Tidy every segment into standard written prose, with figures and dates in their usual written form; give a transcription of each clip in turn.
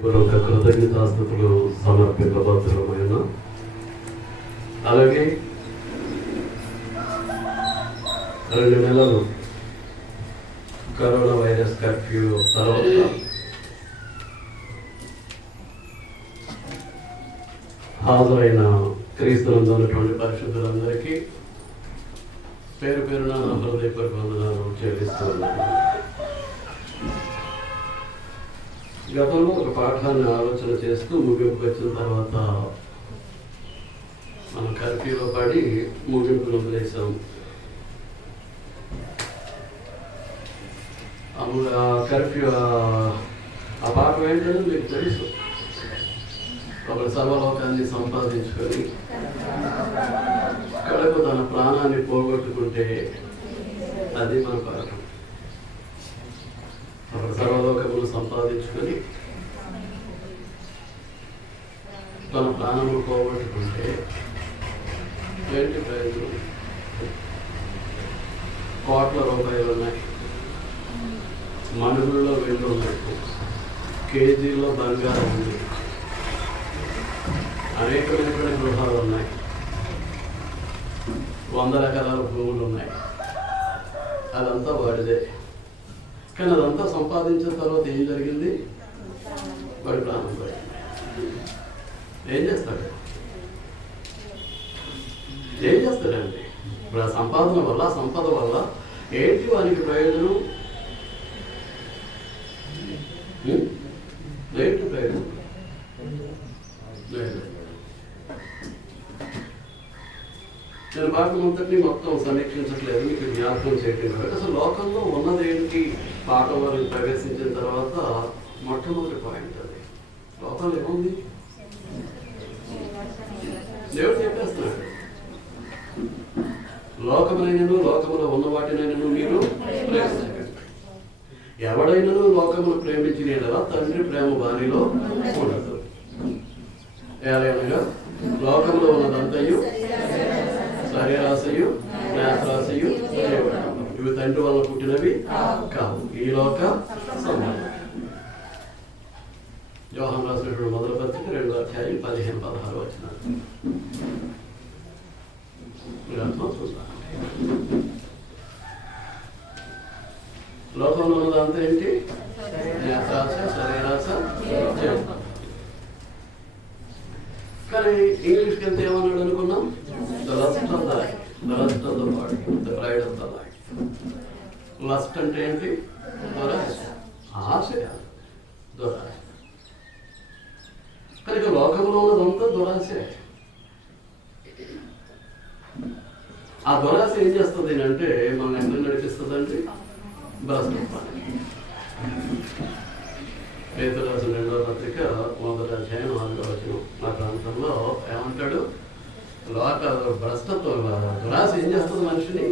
కృతజ్ఞతాస్తుతులు సమర్పింపబద్ధమైన అలాగే 2 నెలలు corona virus curfew తర్వాత హాజరైన క్రీస్తునందు ఉన్నటువంటి పరిశుద్ధులందరికీ పేరు పేరున హృదయపూర్వక వందనాలు చెల్లిస్తూ ఉన్నాను. గతంలో ఒక పాఠాన్ని ఆలోచన చేస్తూ ముగింపుకు వచ్చిన తర్వాత మనం కర్ఫ్యూలో పడి ముగింపును వదిలేసాం. కర్ఫ్యూ ఆ పాఠం ఏంటంటే మీకు తెలుసు. ఒక సర్వలోకాన్ని సంపాదించుకొని కడకు తన ప్రాణాన్ని పోగొట్టుకుంటే అది మన పాఠం. ఒక సర్వలోకమును సంపాదించుకొని తన ప్రాణములు పోగొట్టుకుంటే ఏంటి ప్రయోజనం? కోట్ల రూపాయలు ఉన్నాయి, మనుగుల్లో వెండి ఉన్నట్టు, కేజీల్లో బంగారం ఉంది, అనేకమైనటువంటి గృహాలు ఉన్నాయి, 100 రకాల భూములు ఉన్నాయి. అదంతా వాడిదే. కానీ అదంతా సంపాదించిన తర్వాత ఏం జరిగింది? వాడి ప్రాణం పోయింది. ఏం చేస్తాడు? ఏం చేస్తాడండి? ఇప్పుడు ఆ సంపాదన వల్ల, సంపద వల్ల ఏంటి వానికి ప్రయోజనం? ఏంటి ప్రయోజనం? లేదు. నేను పాఠమంతటినీ మొత్తం సమీక్షించట్లేదు, మీకు జ్ఞాపకం చేయటం కాబట్టి అసలు లోకంలో ఉన్నది ఏంటి? పాఠం వారిని ప్రవేశించిన తర్వాత మొట్టమొదటి పాయింట్ అది. లోకంలో ఏముంది? దేవుడు చెప్పేస్తున్నాడు, లోకమునైనను లోకములో ఉన్న వాటినైనను మీరు ప్రేమించండి. ఎవడైనను లోకమును ప్రేమించిన ఎడల తండ్రి ప్రేమ వారిలో ఉండదు. ఏలైనగా లోకములో ఉన్నదంతయు శరీరాశయు, నేత్రాశయు, ఇవి తండ్రి వల్ల పుట్టినవి కావు, ఈ లోక సంబంధం. యోహాను రాసినటువంటి మొదటి పత్రిక 2వ అధ్యాయం 15-16 వచనాలు. మీరు అర్థం చూస్తారు. లోకంలో ఉన్నదంతా ఏంటి? నేత్రాశ, శరీరాశ. కానీ ఇంగ్లీష్కి వెళ్తే ఏమన్నాడు అనుకున్నాం? The lust of the eye, the lust of the body, the pride of the life. Lust అంటే ఏంటి? దురాశ, ఆశ, దురాశ. కనుక లోకంలో ఉన్నదంతా దురాశే. ఆ దురాశ ఏం చేస్తుంది అంటే మనం ఎక్కడ నడిపిస్తుందండి? భ్రష్టత్వాన్ని. పేతురు రాసిన 2వ పత్రిక 1వ అధ్యాయం 4వ వచనం. మా ప్రాంతంలో ఏమంటాడు? భ్రష్టత్వం, దురాశ ఏం చేస్తుంది మనిషిని?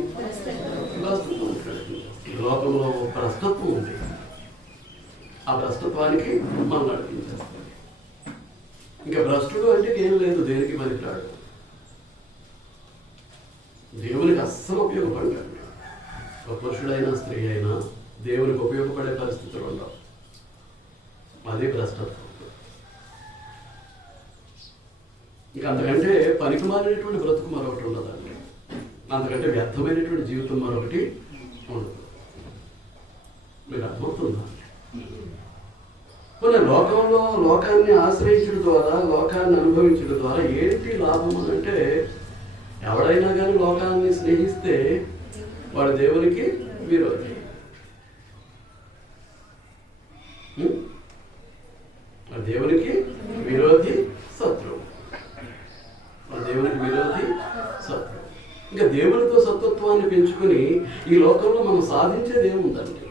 భ్రష్టత్వం. లోకంలో భ్రష్టత్వం ఉంది. ఆ భ్రష్టత్వానికి మనం నడిపించేస్తాం. ఇంకా భ్రష్టుడు అంటే ఏం లేదు, దేనికి పనికిరాడు, దేవునికి అస్సలు ఉపయోగపడ్డాడు. ఒక పురుషుడైనా స్త్రీ అయినా దేవునికి ఉపయోగపడే పరిస్థితులు ఉండవు. అదే భ్రష్టత్వం. ఇంకా అంతకంటే పనికిమాలినటువంటి బ్రతుకు మరొకటి ఉండదండి. అంతకంటే వ్యర్థమైనటువంటి జీవితం మరొకటి ఉండదు. మీకు అర్థమవుతుందా? కొన్ని లోకంలో లోకాన్ని ఆశ్రయించడం ద్వారా, లోకాన్ని అనుభవించడం ద్వారా ఏంటి లాభం అని అంటే, ఎవడైనా కానీ లోకాన్ని స్నేహిస్తే వాడు దేవునికి విరోధి. దేవునికి విరోధి, శత్రువు. దేవునికి విరోధి, శత్రువు. ఇంకా దేవునితో శత్రుత్వాన్ని పెంచుకొని ఈ లోకంలో మనం సాధించేది ఏముందండి?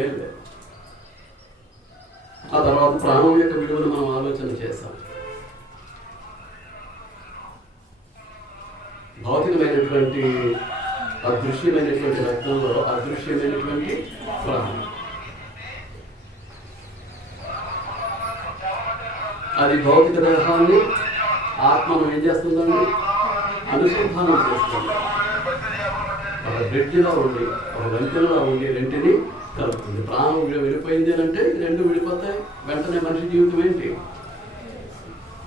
ఏం లేదు. ఆ తర్వాత ప్రాణం యొక్క విలువను మనం ఆలోచన చేస్తాం. భౌతికమైనటువంటి అదృశ్యమైనటువంటి రక్తంలో అదృశ్యమైనటువంటి ప్రాణం, అది భౌతిక దేహాన్ని, ఆత్మను ఏం చేస్తుందండి? అనుసంధానం చేస్తుంది. ఒక బ్రిడ్జిలో ఉండి, ఒక వంతెనలో ఉండి రెంటిని కలుపుతుంది. ప్రాణం విడిపోయింది అని అంటే 2 విడిపోతాయి, వెంటనే మనిషి జీవితం ఏంటి?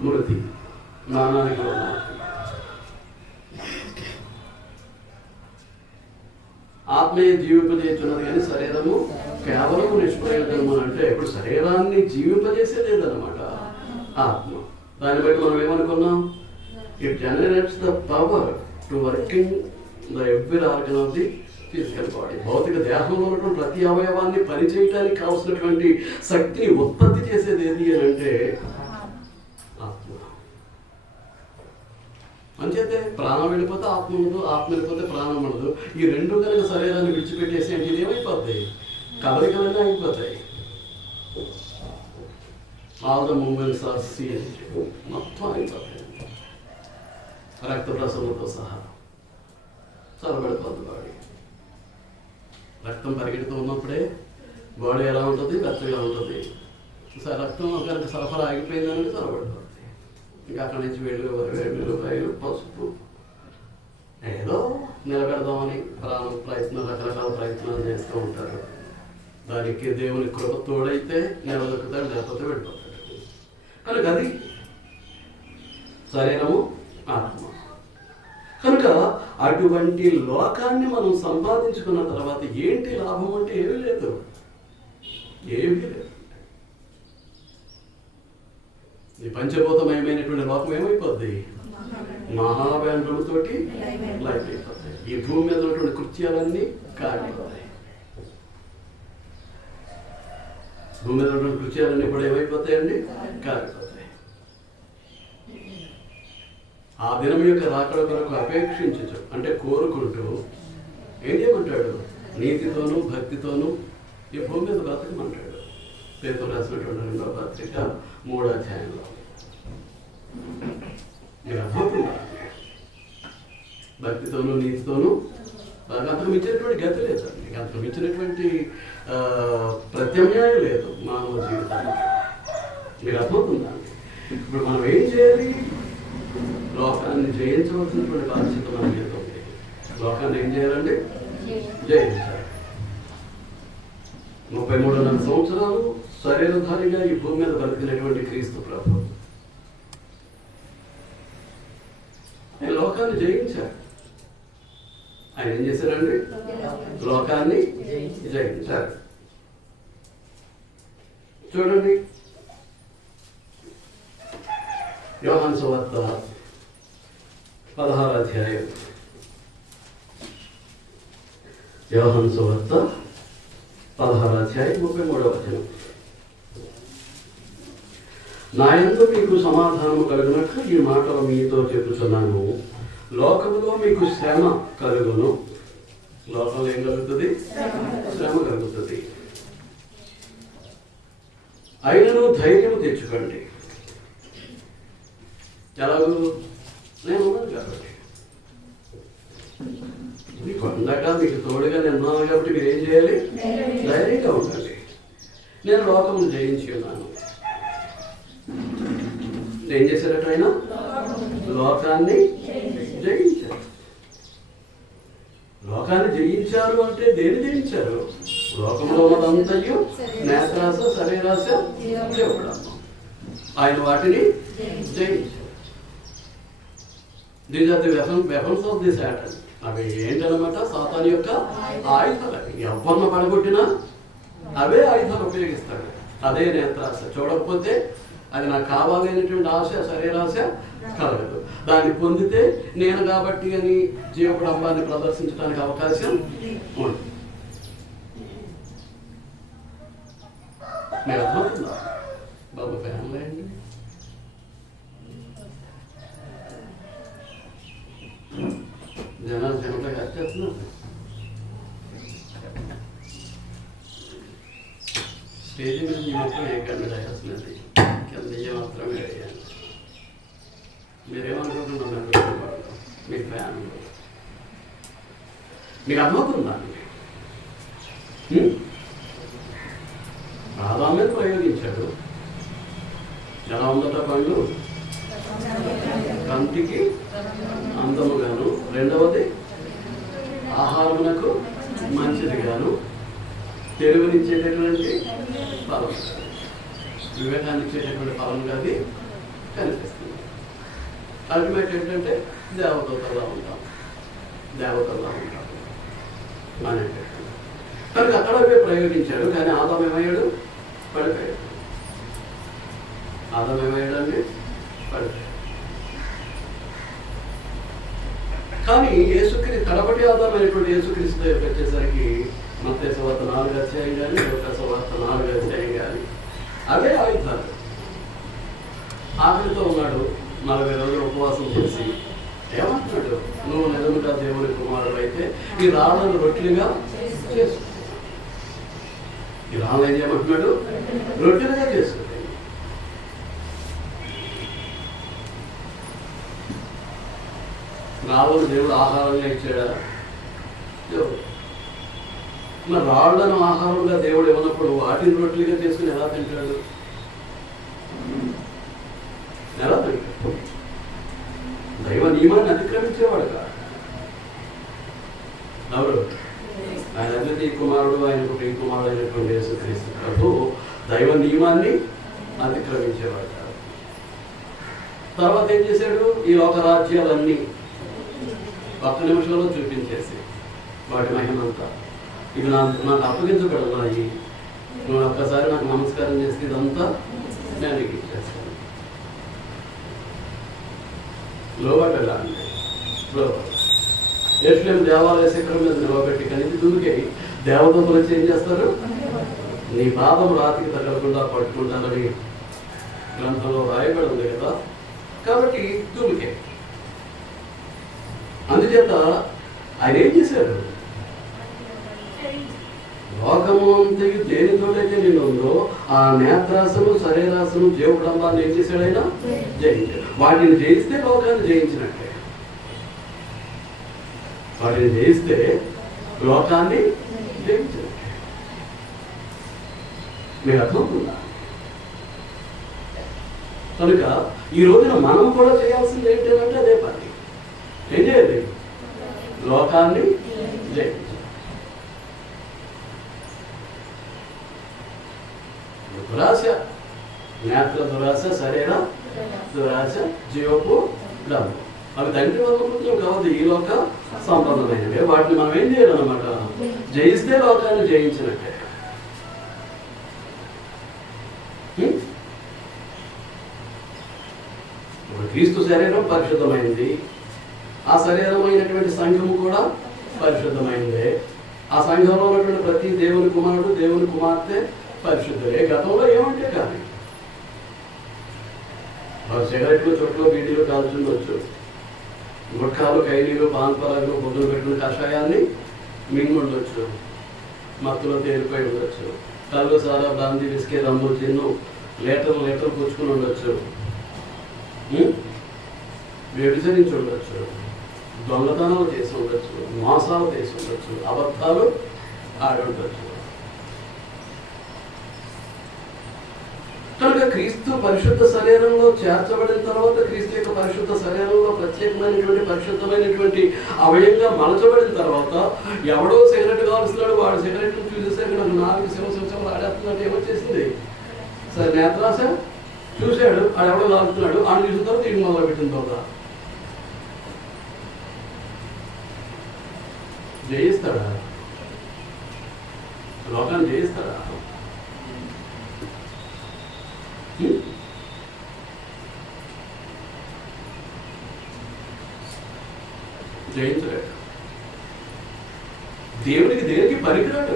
మృతి, మరణానికి లోనవుతుంది. ఆత్మీయ జీవింపజేస్తున్నది కానీ శరీరము కేవలం నిష్ప్రయోజనము అంటే ఇప్పుడు శరీరాన్ని జీవింపజేసేదేదన్నమాట ఆత్మ. దాన్ని బట్టి మనం ఏమనుకున్నాం? It generates the power to working the every organ of the physical body. భౌతిక దేహంలో ఉన్నటువంటి ప్రతి అవయవాన్ని పనిచేయడానికి కావలసినటువంటి శక్తిని ఉత్పత్తి చేసేది ఏది అని అంటే ఆత్మ. అంచేతే ప్రాణం వెళ్ళిపోతే ఆత్మ ఉండదు, ఆత్మ వెళ్ళిపోతే ప్రాణం ఉండదు. ఈ రెండు కనుక శరీరాన్ని విడిచిపెట్టేసి అంటే ఇది ఏమైపోతాయి? కదలికలన్నీ అయిపోతాయి. All the movements are ceased, మొత్తం అయిపోతాయి. రక్త ప్రసరణతో సహా చల్లబడిపోతుంది బాడీ. రక్తం పరిగెడుతూ ఉన్నప్పుడే బాడీ ఎలా ఉంటుంది? వెచ్చగా ఉంటుంది. రక్తం కనుక సరఫరా ఆగిపోయిందంటే చల్లబడిపోతుంది. ఇంకా అక్కడి నుంచి వెల్లుల్లిపాయలు, పసుపు ఏదో నిలబెడదామని రకరకాల ప్రయత్నాలు చేస్తూ ఉంటారు. దానికి దేవుని కృప తోడైతే నిలదొక్కుతాడు, లేకపోతే వెళ్ళిపోతాడు. కనుక అది శరీరము, ఆత్మ. కనుక అటువంటి లోకాన్ని మనం సంపాదించుకున్న తర్వాత ఏంటి లాభం అంటే ఏమీ లేదు, ఏమీ లేదు. ఈ పంచభూతమయమైనటువంటి లోకం ఏమైపోద్ది? మహావేంద్రముతోటి లైఫ్ అయిపోతాయి. ఈ భూమి మీద ఉన్నటువంటి కృత్యాలన్నీ కారిపోతాయి. భూమి మీద ఉన్నటువంటి కృత్యాలన్నీ కూడా ఏమైపోతాయండి? కారిపోతాయి. ఆ దినం యొక్క రాకడ కొరకు అపేక్షించు అంటే కోరుకుంటూ ఏం చేయమంటాడు? నీతితోనూ భక్తితోనూ ఈ భూమి మీద బ్రతకమంటాడు. పేతురు రాసినటువంటి 2వ పత్రిక 3వ అధ్యాయంలో. మీరు అర్థమవుతుందా? భక్తితోనూ నీతితోనూ అంతకు మించినటువంటి గతి లేదండి. అంతకు మించినటువంటి ప్రత్యామ్నాయం లేదు మానవ జీవితానికి. మీరు అర్థమవుతుందా? ఇప్పుడు మనం ఏం చేయాలి? లోకాన్ని జయించవలసినటువంటి బాధ్యత మన మీద ఉంది. లోకాన్ని ఏం చేయాలండి? జయించాలి. 33 సంవత్సరాలు శరీరధారిగా ఈ భూమి మీద బ్రతికినటువంటి క్రీస్తు ప్రభు ఆయన లోకాన్ని జయించాడు. ఆయన ఏం చేశారండి? లోకాన్ని జయించారు. చూడండి, యోహాను సువార్త 16వ అధ్యాయం. యోహాను సువార్త 16వ అధ్యాయం 33వ వచనం. నా యందు మీకు సమాధానము కలుగునట్లు ఈ మాటలు మీతో చెప్పుచున్నాను. లోకములో మీకు శ్రమ కలుగును. లోకంలో ఏం కలుగుతుంది? శ్రమ కలుగుతుంది. అయినను ధైర్యం తెచ్చుకోండి. ఎలాగూ నేను ఉన్నాను కాబట్టి, మీకు అందాక మీకు తోడుగా నేను ఉన్నాను కాబట్టి మీరు ఏం చేయాలి? ధైర్యంగా ఉండండి. నేను లోకమును జయించి ఉన్నాను. ఏం చేశారట ఆయన? లోకాన్ని జయించారు. లోకాన్ని జయించారు అంటే దేని జయించారు? లోకంలో ఉన్నదంతయు నేత్రాస, శరీరాస, జీవపడం. ఆయన వాటిని జయించారు. These are the weapons of the Satan. అవి ఏంటనమాట? సాతాను యొక్క ఆయుధాలు. అవి ఎవరిని పడగొట్టినా అవే ఆయుధాలు ఉపయోగిస్తాడు. అదే నేత్రాస. చూడకపోతే అది నాకు కావాలనేటువంటి ఆశ, శరీరాశ కలగదు. దాన్ని పొందితే నేను కాబట్టి అని జీవపడంబాన్ని ప్రదర్శించడానికి అవకాశం ఉంది. మీరు అర్థమవుతుందా? బాబు ఫ్యామిలీ అండి. జనాలు జనంలో వచ్చేస్తున్నారు. స్టేజ్ మీద ఈ మాత్రం ఏ కన్నడ వేస్తున్నది, కింద ఏ మాత్రమే వేయాలి. మీరేమనుకుంటున్నారు? మీ ఫ్యామిలీ మీకు అర్థమవుతుందా? ఆదాము మీద ప్రయోగించాడు. ఎలా ఉందట పండు? కంటికి అందముగాను, రెండవది ఆహారమునకు మంచిదిగాను, తెలివినిచ్చేటటువంటి ఫలం. వివేకాన్ని ఇచ్చేటటువంటి ఫలంగా అది కనిపిస్తుంది. అల్టిమేట్ ఏంటంటే దేవదూతలా ఉంటాం అనేటటువంటి కనుక అక్కడ ప్రయోగించాడు. కానీ ఆదాం ఏమయ్యాడు? పడిపోయాడు. ఆదాం ఏమయ్యాడండి? పడిపోయాడు. కానీ యేసుక్రీస్తు కడపటి ఆదాం అయినటువంటి యేసుక్రీస్తు దగ్గరికి వచ్చేసరికి మత్తయి సువార్త 4వ అధ్యాయం కానీ లూకా సువార్త 4వ అధ్యాయం కానీ అవే ఆయుధాలు. ఆకలితో ఉన్నాడు, 40 రోజులు ఉపవాసం చేసి ఏమంటున్నాడు? నువ్వు నిజముగా దేవుని కుమారుడు అయితే ఈ రాళ్ళను రొట్టెలుగా చేసుకో. ఈ రాళ్ళు ఏం చేయమంటున్నాడు? రొట్టెలుగా చేసుకో. రాళ్ళను దేవుడు ఆహారంగా ఇచ్చాడా? దేవుడు. మరి రాళ్లను ఆహారంగా దేవుడు ఇవ్వనప్పుడు వాటిని రొట్టెలుగా చేసుకుని ఎలా తింటాడు? ఎలా తింటాడు? దైవ నియమాన్ని అతిక్రమించేవాడు కాదు. ఎవరు? ఆయన అందరికీ కుమారుడు, ఆయనకు ప్రియ కుమారుడు అయినటువంటి యేసుక్రీస్తు ప్రభు దైవ నియమాన్ని అతిక్రమించేవాడు కాదు. తర్వాత ఏం చేశాడు? ఈ లోక రాజ్యాలన్నీ 1 నిమిషంలో చూపించేసి వాటి మహిమంతా ఇవి నాకు అప్పగించబడున్నాయి, నువ్వు ఒక్కసారి నాకు నమస్కారం చేస్తే ఇదంతా నేను నీకు ఇచ్చేస్తాను. లోబడ్డా అంటే ఎట్లేం దేవాలయ శిఖరం మీద నిలబెట్టి కనిపి దూరికై దేవదూతలు వచ్చి ఏం చేస్తారు? నీ పాదం రాతికి తగలకుండా పట్టుకుంటానని గ్రంథంలో రాయబడి ఉంది కదా. కాబట్టి దూరికై. అందుచేత ఆయన ఏం చేశారు? లోకము అంతకి దేనితోటైతే నేను ఉందో ఆ నేత్రాసను, శరీరాసను, జీవకుడంబాన్ని ఏం చేశాడు? ఆయన జయించాడు. వాటిని జయిస్తే లోకాన్ని జయించినట్టే. వాటిని జయిస్తే లోకాన్ని జయించినట్టే. మీకు అర్థమవుతుందా? కనుక ఈ రోజున మనం కూడా చేయాల్సింది ఏంటంటే అదే పని. ఏం చేయాలి? లోకాన్ని జయించాలి. దురాశ, నేత్ర దురాశ, శరీర దురాశ, జీవపు డబ్బు అవి తండ్రి వల్ల పుత్రం కావద్దు, ఈ లోక సంబంధమైనవి. వాటిని మనం ఏం చేయాలన్నమాట? జయిస్తే లోకాన్ని జయించినట్టే. క్రీస్తు శరీరం పరిశుద్ధమైంది, ఆ శరీరమైనటువంటి సంఘము కూడా పరిశుద్ధమైందే. ఆ సంఘంలో ఉన్నటువంటి ప్రతి దేవుని కుమారుడు, దేవుని కుమార్తె పరిశుద్ధులే. గతంలో ఏమంటే కానీ వారు సిగరెట్లు, చుట్టూ, బీడీలు కాల్చుండొచ్చు, గుట్కాలు, ఖైలీలు, పాన్పరాలు, పొద్దులు పెట్టిన కషాయాన్ని మింగుండొచ్చు, మత్తులో తేలిపోయి ఉండొచ్చు, కళ్ళు, సారా, బ్రాంతి, విస్కీ, రమ్ము, చిన్ను లీటర్లు పుచ్చుకుని ఉండొచ్చు, వ్యభిచరించి ఉండొచ్చు, దొంగతనాలు చేసి ఉండొచ్చు, మోసాలు చేసి ఉండొచ్చు, అబద్ధాలు ఆడి ఉండొచ్చు. కనుక క్రీస్తు పరిశుద్ధ శరీరంలో చేర్చబడిన తర్వాత, క్రీస్తు యొక్క పరిశుద్ధ శరీరంలో ప్రత్యేకమైనటువంటి పరిశుద్ధమైనటువంటి అవయంగా మలచబడిన తర్వాత, ఎవడో సిగరెట్ కాలుస్తున్నాడు, వాడు సిగరెట్ చూసేసరికి నాకు 4 శివశివలు ఆడేస్తున్నట్టు ఏమొచ్చేసింది? సరే, నేత్రాశ చూశాడు, ఆడు ఎవడో కాలుతున్నాడు, ఆడు చూసిన తర్వాత ఇంటి మొదలు పెట్టిన తర్వాత జయిస్తాడా? లోకాన్ని జయిస్తాడా? జయించలేడు. దేవునికి దేనికి పనికిరాడు.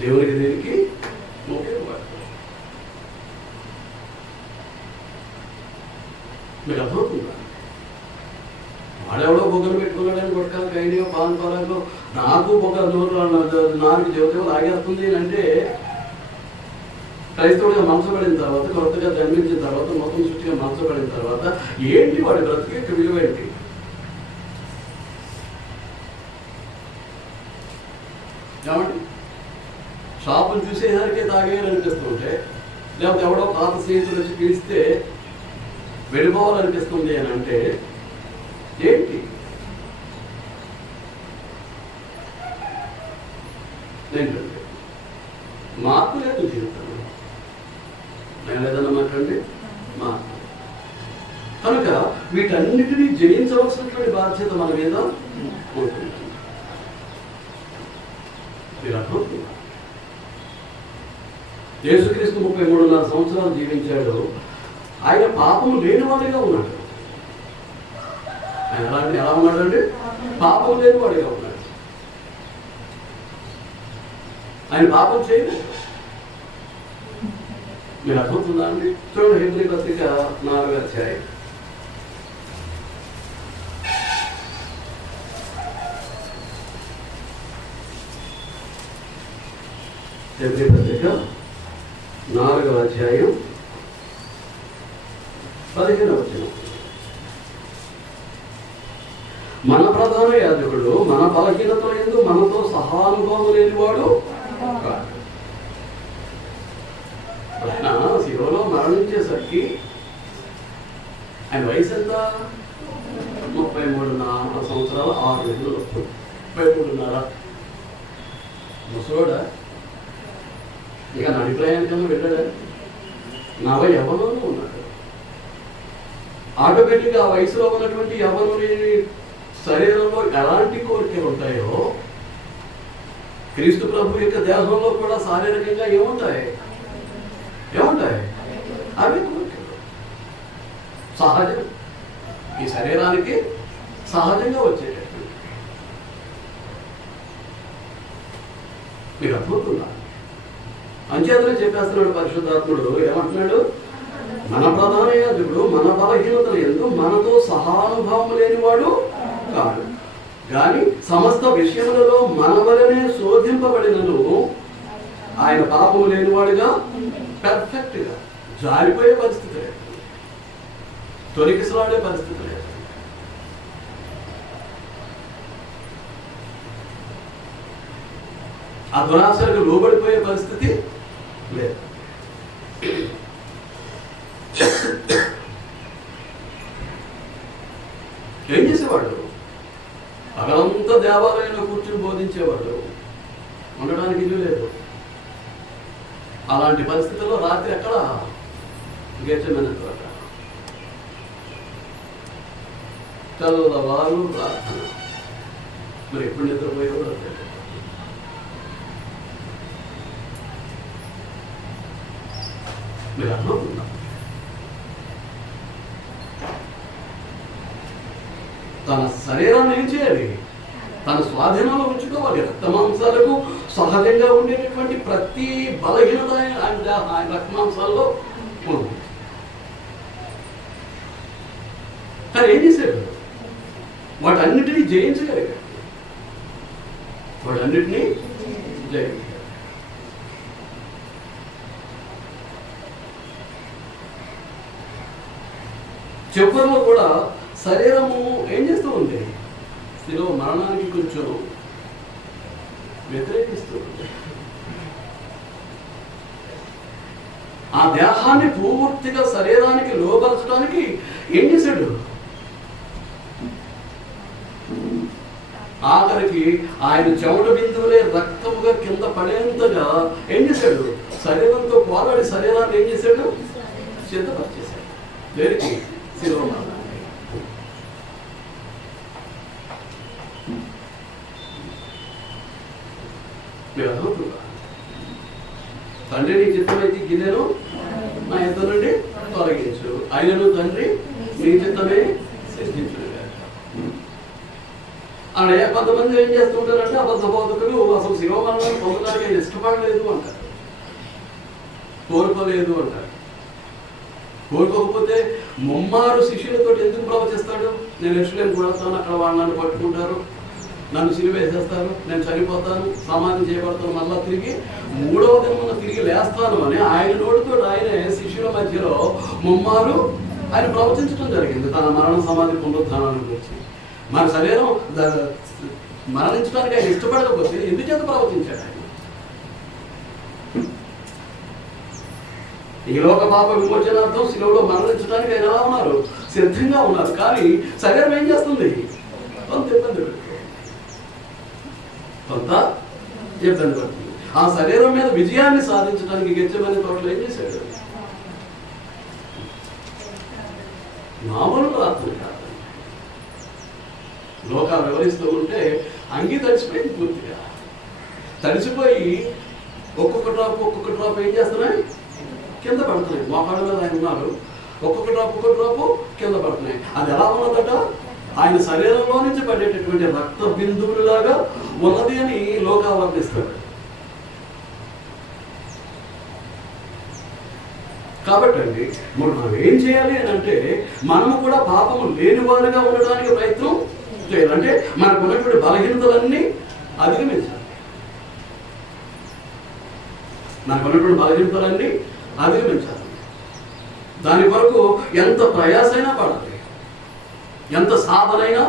దేవునికి దేనికి ఉపయోగపడదు. మీకు అర్థమవుతుందా? వాడెవడో బొగ్గలు పెట్టుకున్నాడని కొట్టాలి, కైడియో, పాన్ పరాగో, నాకు ఒక నాలుగు జీవితం లాగేస్తుంది అంటే క్రైస్తవుడిగా మనసపడిన తర్వాత, కొత్తగా జన్మించిన తర్వాత, మొత్తం సృష్టిగా మనసపడిన తర్వాత ఏంటి వాడి బ్రతుకు యొక్క విలువ ఏంటి? ఏమండి? షాపులు చూసేసరికి తాగేయాలనిపిస్తుంటే, లేకపోతే ఎవడో పాత స్నేహితులు వచ్చి పిలిస్తే వెళ్ళిపోవాలనిపిస్తుంది అని అంటే ఏంటి? ఏంటండి మార్పు లేదు జీవితంలో. నేను లేదన్నా మాట్లాడండి మార్పు. కనుక వీటన్నిటినీ జయించవలసినటువంటి బాధ్యత మన మీద ఉంటుంది. మీరు అర్థమవుతుంది. యేసుక్రీస్తు 33.5 సంవత్సరాలు జీవించాడు. ఆయన పాపము లేనివాడిగా ఉన్నాడు. ఆయన ఎలా ఉన్నాడు అండి? పాపం లేనివాడిగా ఉన్నాడు. ఆయన పాపం చేయలేదు. మీరు అర్థమవుతుందా అండి? చూడండి హెబ్రీ పత్రిక 4వ అధ్యాయం. హెబ్రీ పత్రిక 4వ అధ్యాయం 15వ వచనం. మన ప్రధాన యాజకుడు మన బలహీనతల యందు మనతో సహానుభవం లేనివాడు కాదు. ఆయన శిలువలో మరణించేసరికి ఆయన వయసు ఎంత? 33.5 సంవత్సరాలు 6 నెలలు. 33.5 ముసలోడా? ఇక నడిప్రయాణికన్నా వెళ్ళాడా? నవ యవ్వనంలో ఉన్నాడు. ఆటోమేటిక్గా ఆ వయసులో ఉన్నటువంటి యవ్వనుని శరీరంలో ఎలాంటి కోరికలు ఉంటాయో క్రీస్తు ప్రభు యొక్క దేహంలో కూడా శారీరకంగా ఏముంటాయి? అవి కోరికలు సహజం. ఈ శరీరానికి సహజంగా వచ్చేటట్టు. మీకు అర్థమవుతుందా? అంచేతనే చెప్పేస్తున్నాడు పరిశుద్ధాత్ముడు. ఏమంటున్నాడు? మన ప్రధాన యాజకుడు మన బలహీనతల యందు మనతో సహానుభావం లేనివాడు కాదు, కానీ సమస్త విషయములలో మన వలనే శోధింపబడినను ఆయన పాపము లేనివాడుగా పెర్ఫెక్ట్ గా జారిపోయే పరిస్థితి లేదు, తొలికిసలాడే పరిస్థితి లేదు. ఆ దురాశలకు లోబడిపోయే పరిస్థితి లేదు. ఏం చేసేవాడు? పగలంతా దేవాలయంలో కూర్చుని బోధించేవాడు. ఉండడానికి ఇల్లు లేదు. అలాంటి పరిస్థితుల్లో రాత్రి ఎక్కడ? గెచ్చమైన తోట, తెల్లవారు ప్రార్థన. మరి ఎప్పుడు నిద్రపోయేవాడు? మీరు అర్థమవుతుందా? తన శరీరాన్ని ఏం చేయాలి? తన స్వాధీనంలో ఉంచుకోవాలి. రక్తమాంసాలకు సహజంగా ఉండేటటువంటి ప్రతి బలహీనత ఆయన రక్తమాంసాల్లో ఉంది. కానీ ఏం చేశాడు? వాటన్నిటినీ జయించగలిగాడు. వాటన్నిటినీ జయించాడు. చివరిలో కూడా శరీరము ఏం చేస్తూ ఉంది? శిలువ మరణానికి కొంచెం వ్యతిరేకిస్తూ ఉంది. ఆ దేహాన్ని పూర్తిగా శరీరానికి లోపరచడానికి ఏం చేశాడు? ఆఖరికి ఆయన చెమట బిందువులే రక్తముగా కింద పడేంతగా ఏం చేశాడు? శరీరంతో పోరాడి శరీరాన్ని ఏం చేశాడు? సిద్ధపరిచేశాడు. దేనికి? శిలువ మరణానికి. మీరు అర్థమవుతుందా? తండ్రి నీ చిత్తమైతే గిన్నెను నా యుద్ధ నుండి తొలగించు, ఆయనను తండ్రి నీ చిత్తమే సిద్ధించు. ఆడ కొంతమంది ఏం చేస్తుంటారంటే అబద్ధ బోధకులు అసలు శివమరణాన్ని పొందడానికి ఆయన ఇష్టపడలేదు అంటారు, కోరుకోలేదు అంటారు. కోరుకోకపోతే ముమ్మారు శిష్యులతో ఎందుకు ప్రవచిస్తాడు? నేను ఎరుషలేము కొడతాను, అక్కడ వాళ్ళు నన్ను పట్టుకుంటారు, నన్ను సిలువేసేస్తారు, నేను చనిపోతాను, సమాధి చేయబడతాను, మళ్ళా తిరిగి 3వ దినమున తిరిగి లేస్తాను అని ఆయన నోటితో ఆయనే శిష్యుల మధ్యలో ముమ్మారు ఆయన ప్రవచించడం జరిగింది తన మరణ సమాధి పునరుద్ధానాన్ని గురించి. మన శరీరం మరణించడానికి ఆయన ఇష్టపడకపోతే ఎందుచేత ప్రవచించాడు ఆయన? ఈ లోక పాప విమోచనార్థం శిలువలో మరణించడానికి ఆయన ఎలా ఉన్నారు? సిద్ధంగా ఉన్నారు. కానీ శరీరం ఏం చేస్తుంది? కొంత ఇబ్బంది పెడుతుంది, కొంత ఇబ్బంది పడుతుంది. ఆ శరీరం మీద విజయాన్ని సాధించడానికి గెచ్చమని తోటలో ఏం చేశాడు? మామూలు ప్రార్థన కాదు. లోకాలు వివరిస్తూ ఉంటే అంగి తడిసిపోయింది పూర్తిగా. తడిసిపోయి ఒక్కొక్క డ్రాప్ ఏం చేస్తున్నాయి? కింద పడుతున్నాయి. మోకాళ్ళ మీద ఆయన ఉన్నారు, ఒక్కొక్క డ్రాపు కింద పడుతున్నాయి. అది ఎలా ఉన్నదట? ఆయన శరీరంలో నుంచి పడేటటువంటి రక్త బిందువులాగా ఉన్నది అని లోకాలు వర్ణిస్తాడు. కాబట్టి అండి మనం ఏం చేయాలి అని అంటే, మనము కూడా పాపము లేని వారుగా ఉండడానికి ప్రయత్నం చేయాలంటే మనకు ఉన్నటువంటి బలహీనతలన్నీ అధిగమించాలి. మనకు ఉన్నటువంటి బలహీనతలన్నీ అధిగమించాలి. దాని కొరకు ఎంత ప్రయాసైనా పడాలి, ఎంత సాధనైనా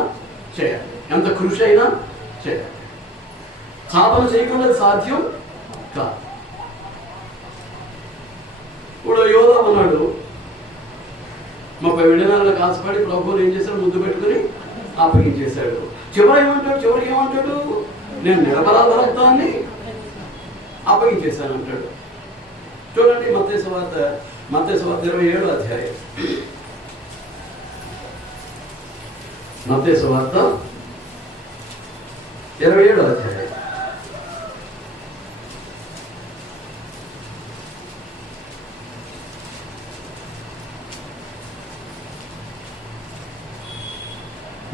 చేయాలి, ఎంత కృషి అయినా చేయాలి. సాధన చేయకుండా సాధ్యం కాదు. ఇప్పుడు యోధా ఉన్నాడు, 30 వెండినాళ్ళకు ఆశపడి ప్రభువుని ఏం చేశాడు? ముద్దు పెట్టుకుని అప్పగించేశాడు. చివరికి ఏమంటాడు? నేను నిరపరాధ రక్తాన్ని అప్పగించేశాను అంటాడు. చూడండి మత్తయి సువార్త 27వ అధ్యాయం. మత్తయి సువార్త 27వ అధ్యాయం.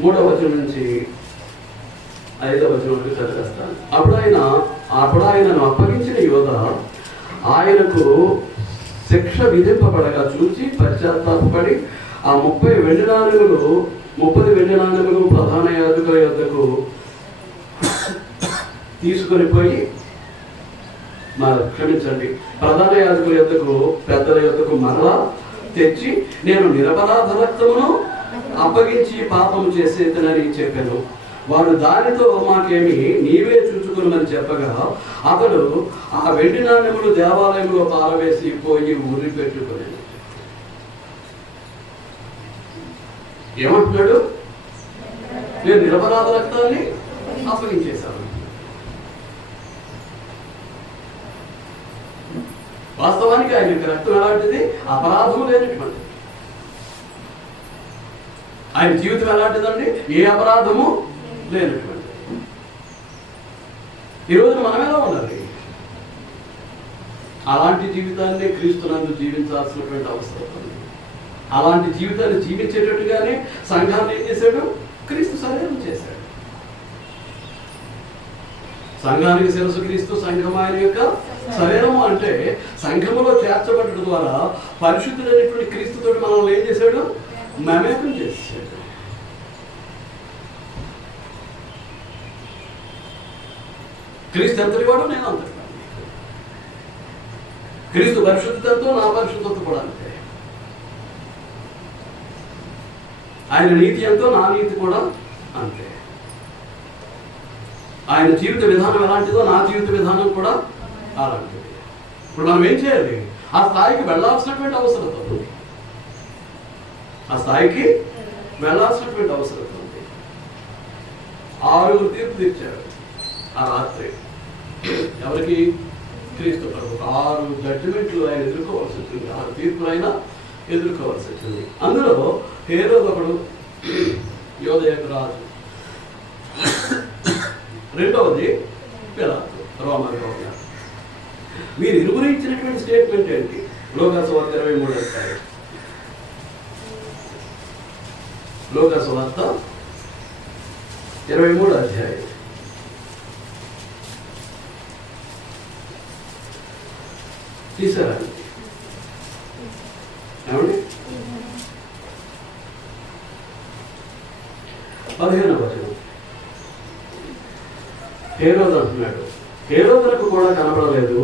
మూడవ వచనం నుంచి 5వ వచనం వరకు చదివేస్తాను. అప్పుడు ఆయనను అప్పగించిన యోధ ఆయనకు శిక్ష విధింపబడగా చూచి పశ్చాత్తాపడి ఆ 30 వెండి నాణెములు ప్రధాన యాజకుల యొద్దకు తీసుకొని పోయి, క్షమించండి, ప్రధాన యాజకుల యొద్దకు పెద్దల యొద్దకు మరలా తెచ్చి, నేను నిరపరాధ రక్తమును అప్పగించి పాపము చేసేదనని చెప్పాను. వాడు దానితో మాకేమి నీవే చూచుకున్నామని చెప్పగా అతడు ఆ వెండి నాణెములు దేవాలయంలో పారవేసి పోయి ఊరి పెట్టుకున్నాడు. ఏమంటున్నాడు? నేను నిరపరాధ రక్తాన్ని అప్పగించేశాను. వాస్తవానికి ఆయన యొక్క రక్తం ఎలాంటిది? అపరాధం లేనటువంటిది. ఆయన జీవితం ఎలాంటిదండి? ఏ అపరాధము లేనటువంటి. ఈరోజు మనం ఎలా ఉండాలి? అలాంటి జీవితాన్ని క్రీస్తునందు జీవించాల్సినటువంటి అవసరం ఉంది. అలాంటి జీవితాన్ని జీవించేటట్టుగానే సంఘాన్ని ఏం చేశాడు? క్రీస్తు శరీరం చేశాడు. సంఘానికి శిరస్సు క్రీస్తు, సంఘం ఆయన యొక్క శరీరము. అంటే సంఘములో చేర్చబడటం ద్వారా పరిశుద్ధుడైనటువంటి క్రీస్తుతో మనల్ని ఏం చేశాడు? మమేకం చేశాడు. క్రీస్తు ఎంతటి వాడు, నేను అంతటి వాడు. క్రీస్తు పరిశుద్ధతతో నా పరిశుద్ధత కూడా అంతే. ఆయన నీతి ఎంతో నా నీతి కూడా అంతే. ఆయన జీవిత విధానం ఎలాంటిదో నా జీవిత విధానం కూడా అలాంటిది. ఇప్పుడు మనం ఏం చేయాలి? ఆ స్థాయికి వెళ్ళాల్సినటువంటి అవసరం ఉంది. ఆ స్థాయికి వెళ్ళాల్సినటువంటి అవసరం ఉంది. 6 తీర్పు తీర్చాడు ఆ రాత్రి. ఎవరికి? క్రీస్తు ప్రభు. 6 జడ్జిమెంట్లు ఆయన ఎదుర్కోవాల్సి వచ్చింది. 6 తీర్పులు ఆయన ఎదుర్కోవాల్సి వచ్చింది. అందులో హేరోదు ఒకడు, యోధ యొక్క రాజు. రెండవది పిలాతు, రోమన్ గవర్నర్. వీరు ఇరువురు ఇచ్చినటువంటి స్టేట్మెంట్ ఏంటి? లోకాసు వార్త 23వ అధ్యాయం. లోకాసు వార్త 23వ అధ్యాయం. తీసారా? ఏమండి? 15వ వచనం. హేరోదు అంటున్నాడు, హేరోదులకు కూడా కనబడలేదు.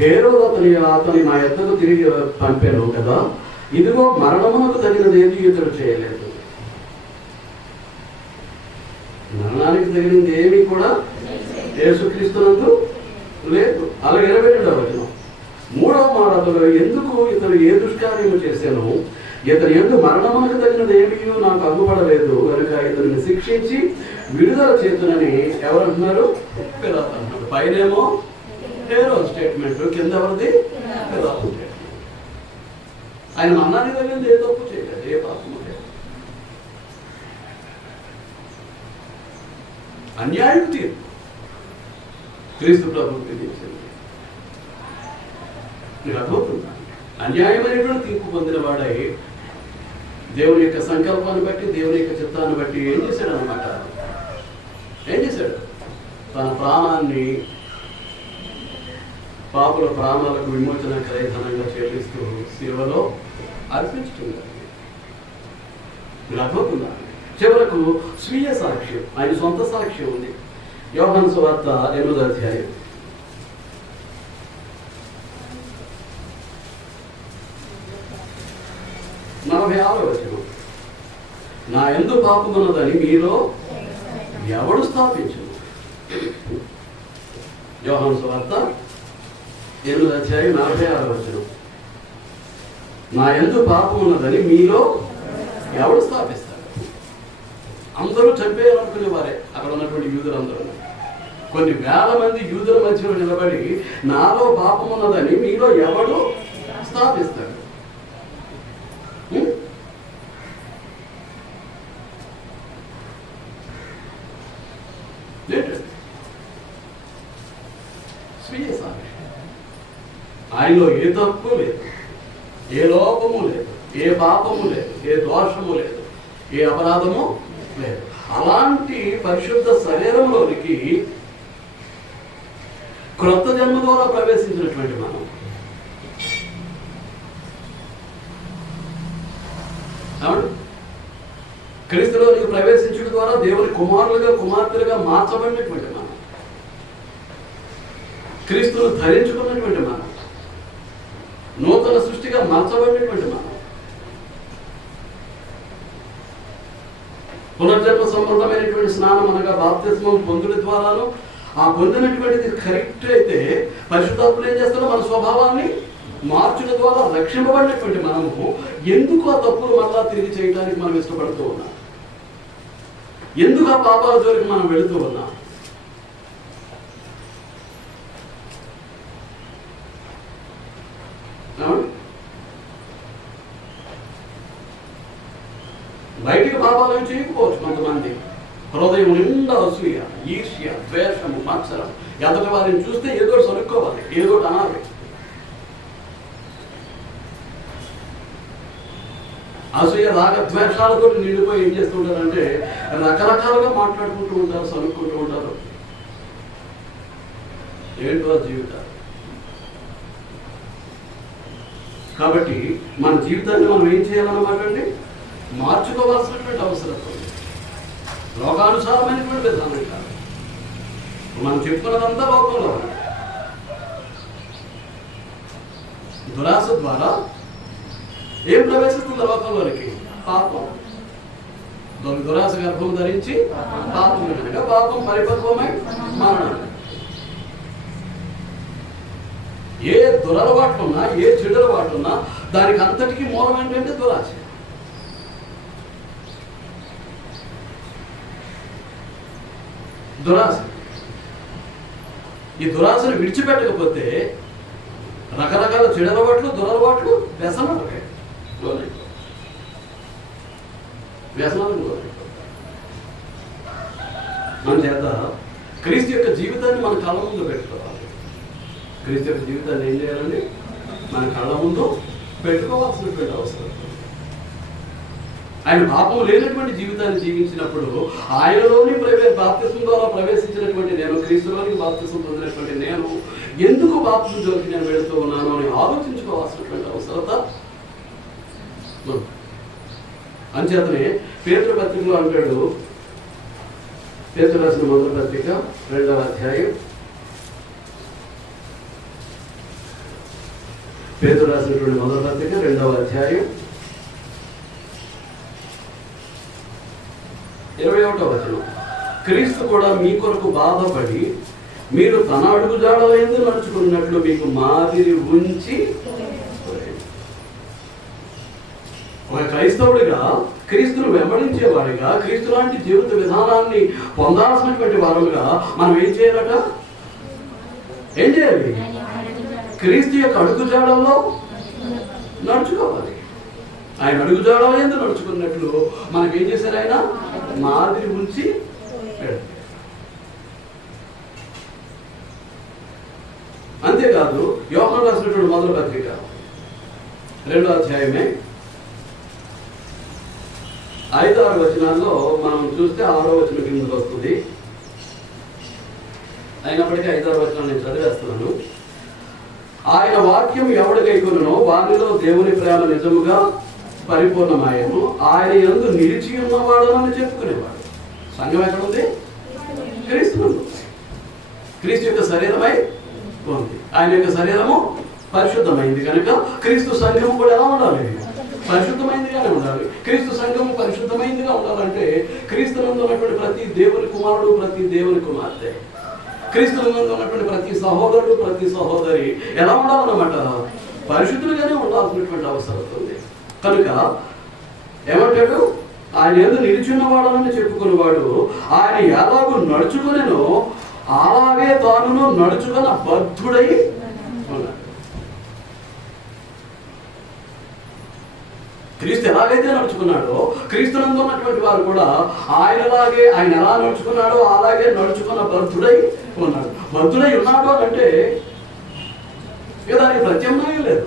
హేరోదు అతని నా యొద్దకు తిరిగి పంపాను కదా, ఇదిగో మరణమునకు తగినది ఏది ఇతడు చేయలేదు. మరణానికి తగినది ఏమీ కూడా యేసుక్రీస్తునందు లేదు. అలాగే 22వ వచనం. 3వ మాట అతడు, ఎందుకు ఇతడు ఏ దుష్కార్యము చేశాను, ఇతను ఎందుకు మరణమునకు తగినది ఏమీ నాకు అగ్గుపడలేదు కనుక ఇతనిని శిక్షించి విడుదల చేతునని ఎవరంటున్నారు? పిలాతు అంటున్నాడు. పైనేమో హేరో స్టేట్మెంట్, కింద ఎవరిది పిలాతు స్టేట్మెంట్. ఆయన మన్నానికి తగిలింది ఏ తప్పు చేయలేదు, ఏ పాపము లేదు. అన్యాయం తీర్పు క్రీస్తు ప్రభుత్వం విధించింది. మీకు అర్థమవుతుందా? అన్యాయమైనటువంటి తీర్పు పొందిన వాడై దేవుని యొక్క సంకల్పాన్ని బట్టి, దేవుని యొక్క చిత్తాన్ని బట్టి ఏం చేశాడు అనమాట? ఏం చేశాడు? తన ప్రాణాన్ని పాపుల ప్రాణాలకు విమోచన క్రయధనంగా చెల్లిస్తూ శిలువలో అర్పించుతున్నారు. మీరు అర్థమవుతుందా? చివరకు స్వీయ సాక్ష్యం, ఆయన సొంత సాక్ష్యం ఉంది. యోహాను సువార్త 8వ అధ్యాయం 46వ వచనం. నా యందు పాపమున్నదని మీలో ఎవడు స్థాపించును? యోహాను సువార్త 8వ అధ్యాయం 46వ వచనం. నా యందు పాపమున్నదని మీలో ఎవడు స్థాపిస్తాడు? అందరూ చంపేయాలనుకునే వారే అక్కడ ఉన్నటువంటి యూదులందరూ. కొన్ని వేల మంది యూదుల మధ్యలో నిలబడి నాలో పాపం ఉన్నదని మీలో ఎవడు స్థాపిస్తాడు? స్వీయ సాక్ష్యం. ఆయనలో ఏ తప్పు లేదు, ఏ లోపము లేదు, ఏ పాపము లేదు, ఏ దోషము లేదు, ఏ అపరాధము లేదు. అలాంటి పరిశుద్ధ శరీరంలోనికి క్రొత్త జన్మ ద్వారా ప్రవేశించినటువంటి మనం క్రీస్తులోనికి ప్రవేశించడం ద్వారా దేవుని కుమారులుగా కుమార్తెలుగా మార్చబడినటువంటి మనం, క్రీస్తును ధరించుకున్నటువంటి మనం, నూతన సృష్టిగా మార్చబడినటువంటి మనం, పునర్జన్మ సంబంధమైనటువంటి స్నానం అనగా బాప్తిస్మం పొందుల ద్వారాను ఆ పొందినటువంటిది కరెక్ట్ అయితే పరిశుద్ధాత్ములు ఏం చేస్తారో మన స్వభావాన్ని మార్చడం ద్వారా రక్షింపబడినటువంటి మనము ఎందుకు ఆ తప్పులు మళ్ళా తిరిగి చేయడానికి మనం ఇష్టపడుతూ ఉన్నాం? ఎందుకు ఆ పాపాల జోలికి మనం వెళుతూ ఉన్నాం? బయటికి పాపాలు ఏం చేయకపోవచ్చు కొంతమంది. హృదయం నిండా అసూయ, ఈర్ష్య, ద్వేషము, మత్సరం, ఎదుటి వారిని చూస్తే ఏదో సరుక్కోవాలి, ఏదో అనాలి. అసూయ రాగద్వేషాలతో నిండిపోయి ఏం చేస్తూ ఉంటారంటే రకరకాలుగా మాట్లాడుకుంటూ ఉంటారు, సరుక్కుంటూ ఉంటారు. ఏంటో జీవితాలు. కాబట్టి మన జీవితాన్ని మనం ఏం చేయాలన్నమాట అండి? మార్చుకోవాల్సినటువంటి అవసరం ఉంది. లోకానుసారమైనటువంటి విధానం కాదు. మనం చెప్పుకున్నదంతా లోకంలో దురాశ ద్వారా ఏం ప్రవేశిస్తుంది లోకంలోనికి? పాపం. దురాశ గర్భం ధరించి పాపం కనుక పాపం పరిపక్వమై మరణం. ఏ దురలవాట్లున్నా, ఏ చెడు అలవాట్లున్నా దానికి అంతటికీ మూలం ఏంటంటే దురాశ. దురాశ. ఈ దురాశను విడిచిపెట్టకపోతే రకరకాల చెడు అలవాట్లు, దురలవాట్లు, వ్యసనాలు మన చేత క్రీస్తు యొక్క జీవితాన్ని మన కళ్ళ ముందు పెట్టుకోవాలి. క్రీస్తు యొక్క జీవితాన్ని ఏం చేయాలండి? మన కళ్ళ ముందు పెట్టుకోవాల్సినటువంటి అవసరం. ఆయన పాపం లేనటువంటి జీవితాన్ని జీవించినప్పుడు ఆయనలోని బాప్తిస్మం ద్వారా ప్రవేశించినటువంటి నేను, క్రీస్తులోనికి బాప్తిస్మం పొందినటువంటి నేను ఎందుకు బాప్తిస్మం జోలికి నేను వెళుతూ ఉన్నాను అని ఆలోచించుకోవాల్సినటువంటి అవసరత. అంచేతనే పేతురు పత్రికలో అంటాడు, పేతురు రాసిన మొదటి పత్రిక 2వ అధ్యాయం, పేతురు రాసినటువంటి మొదటి పత్రిక 2వ అధ్యాయం 21వ వచనం. క్రీస్తు కూడా మీ కొరకు బాధపడి మీరు తన అడుగుజాడల యందు నడుచుకున్నట్లు మీకు మాదిరి ఉంచి. ఒక క్రైస్తవుడిగా, క్రీస్తును వెంబడించేవాడిగా, క్రీస్తు లాంటి జీవిత విధానాన్ని పొందాల్సినటువంటి వారుగా మనం ఏం చేయాలట? ఏం చేయాలి? క్రీస్తు యొక్క అడుగుజాడల్లో నడుచుకోవాలి. ఆయన అడుగుజాడలో ఎందుకు నడుచుకున్నట్లు మనకేం చేశారు? ఆయన మాదిరి ఉంచి పెడతారు. అంతేకాదు యోహాను రాసినటువంటి మొదటి పత్రిక 2వ అధ్యాయమే 5-6 వచనాల్లో మనం చూస్తే 6వ వచనం కిందకు వస్తుంది. అయినప్పటికీ 5-6 వచనాలు నేను చదివేస్తున్నాను. ఆయన వాక్యం ఎవడు గైకొనునో వానిలో దేవుని ప్రేమ నిజముగా పరిపూర్ణమాయను. ఆయన యందు నిలిచి ఉన్నవాడు అని చెప్పుకునేవాడు. సంఘం ఎక్కడ ఉంది? క్రీస్తు. క్రీస్తు యొక్క శరీరమై ఉంది. ఆయన యొక్క శరీరము పరిశుద్ధమైంది కనుక క్రీస్తు సంఘము కూడా ఎలా ఉండాలి? పరిశుద్ధమైందిగానే ఉండాలి. క్రీస్తు సంఘము పరిశుద్ధమైందిగా ఉండాలంటే క్రీస్తునందు ఉన్నటువంటి ప్రతి దేవుని కుమారుడు, ప్రతి దేవుని కుమార్తె, క్రీస్తునందు ఉన్నటువంటి ప్రతి సహోదరుడు, ప్రతి సహోదరి ఎలా ఉండాలన్నమాట? పరిశుద్ధులుగానే ఉండాల్సినటువంటి అవసరం ఉంది. కనుక ఏమంటాడు? ఆయన యందు నిలిచిన్నవాడని చెప్పుకునేవాడు ఆయన ఎలాగూ నడుచుకునేనో అలాగే తాను నడుచుకున్న బద్ధుడై ఉన్నాడు. క్రీస్తు ఎలాగైతే నడుచుకున్నాడో క్రీస్తునందు ఉన్నటువంటి వారు కూడా ఆయన ఎలా నడుచుకున్నాడో అలాగే నడుచుకున్న బద్ధుడై ఉన్నాడు. బద్ధుడై ఉన్నాడు అని అంటే ఇక దానికి ప్రత్యామ్నాయం లేదు.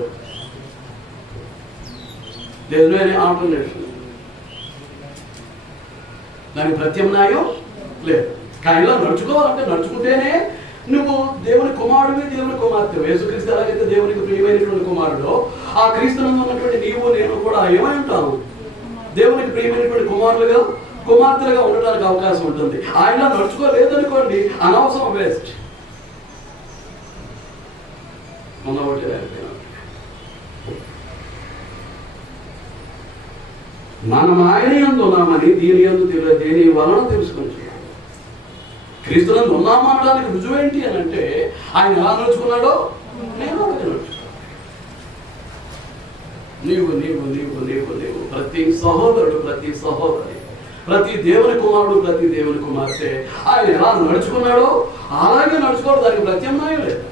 ఆల్టర్నేషన్, దానికి ప్రత్యామ్నాయం లేదు. కానీ ఇలా నడుచుకోవాలంటే నడుచుకుంటేనే నువ్వు దేవుని కుమారుడివి, దేవుని కుమార్తె. యేసుక్రీస్తు ఎలాగైతే దేవునికి ప్రియమైనటువంటి కుమారుడో ఆ క్రీస్తునందు ఉన్నటువంటి నీవు నేను కూడా ఏమై ఉంటాను? దేవునికి ప్రియమైనటువంటి కుమార్తెలుగా ఉండడానికి అవకాశం ఉంటుంది. ఆయన నడుచుకోలేదనుకోండి, అనవసరం, వేస్ట్. మనం ఆయన యందు ఉన్నామని దేని వలన తెలుసుకొని క్రీస్తునందు ఉన్నామా అనడానికి రుజువేంటి అని అంటే ఆయన ఎలా నడుచుకున్నాడో నేను నీవు నీవు నీవు నీవు నీవు ప్రతి సహోదరుడు, ప్రతి సహోదరి, ప్రతి దేవుని కుమారుడు, ప్రతి దేవుని కుమార్తె ఆయన ఎలా నడుచుకున్నాడో అలాగే నడుచుకోవడం, దానికి ప్రత్యామ్నాయం లేదు.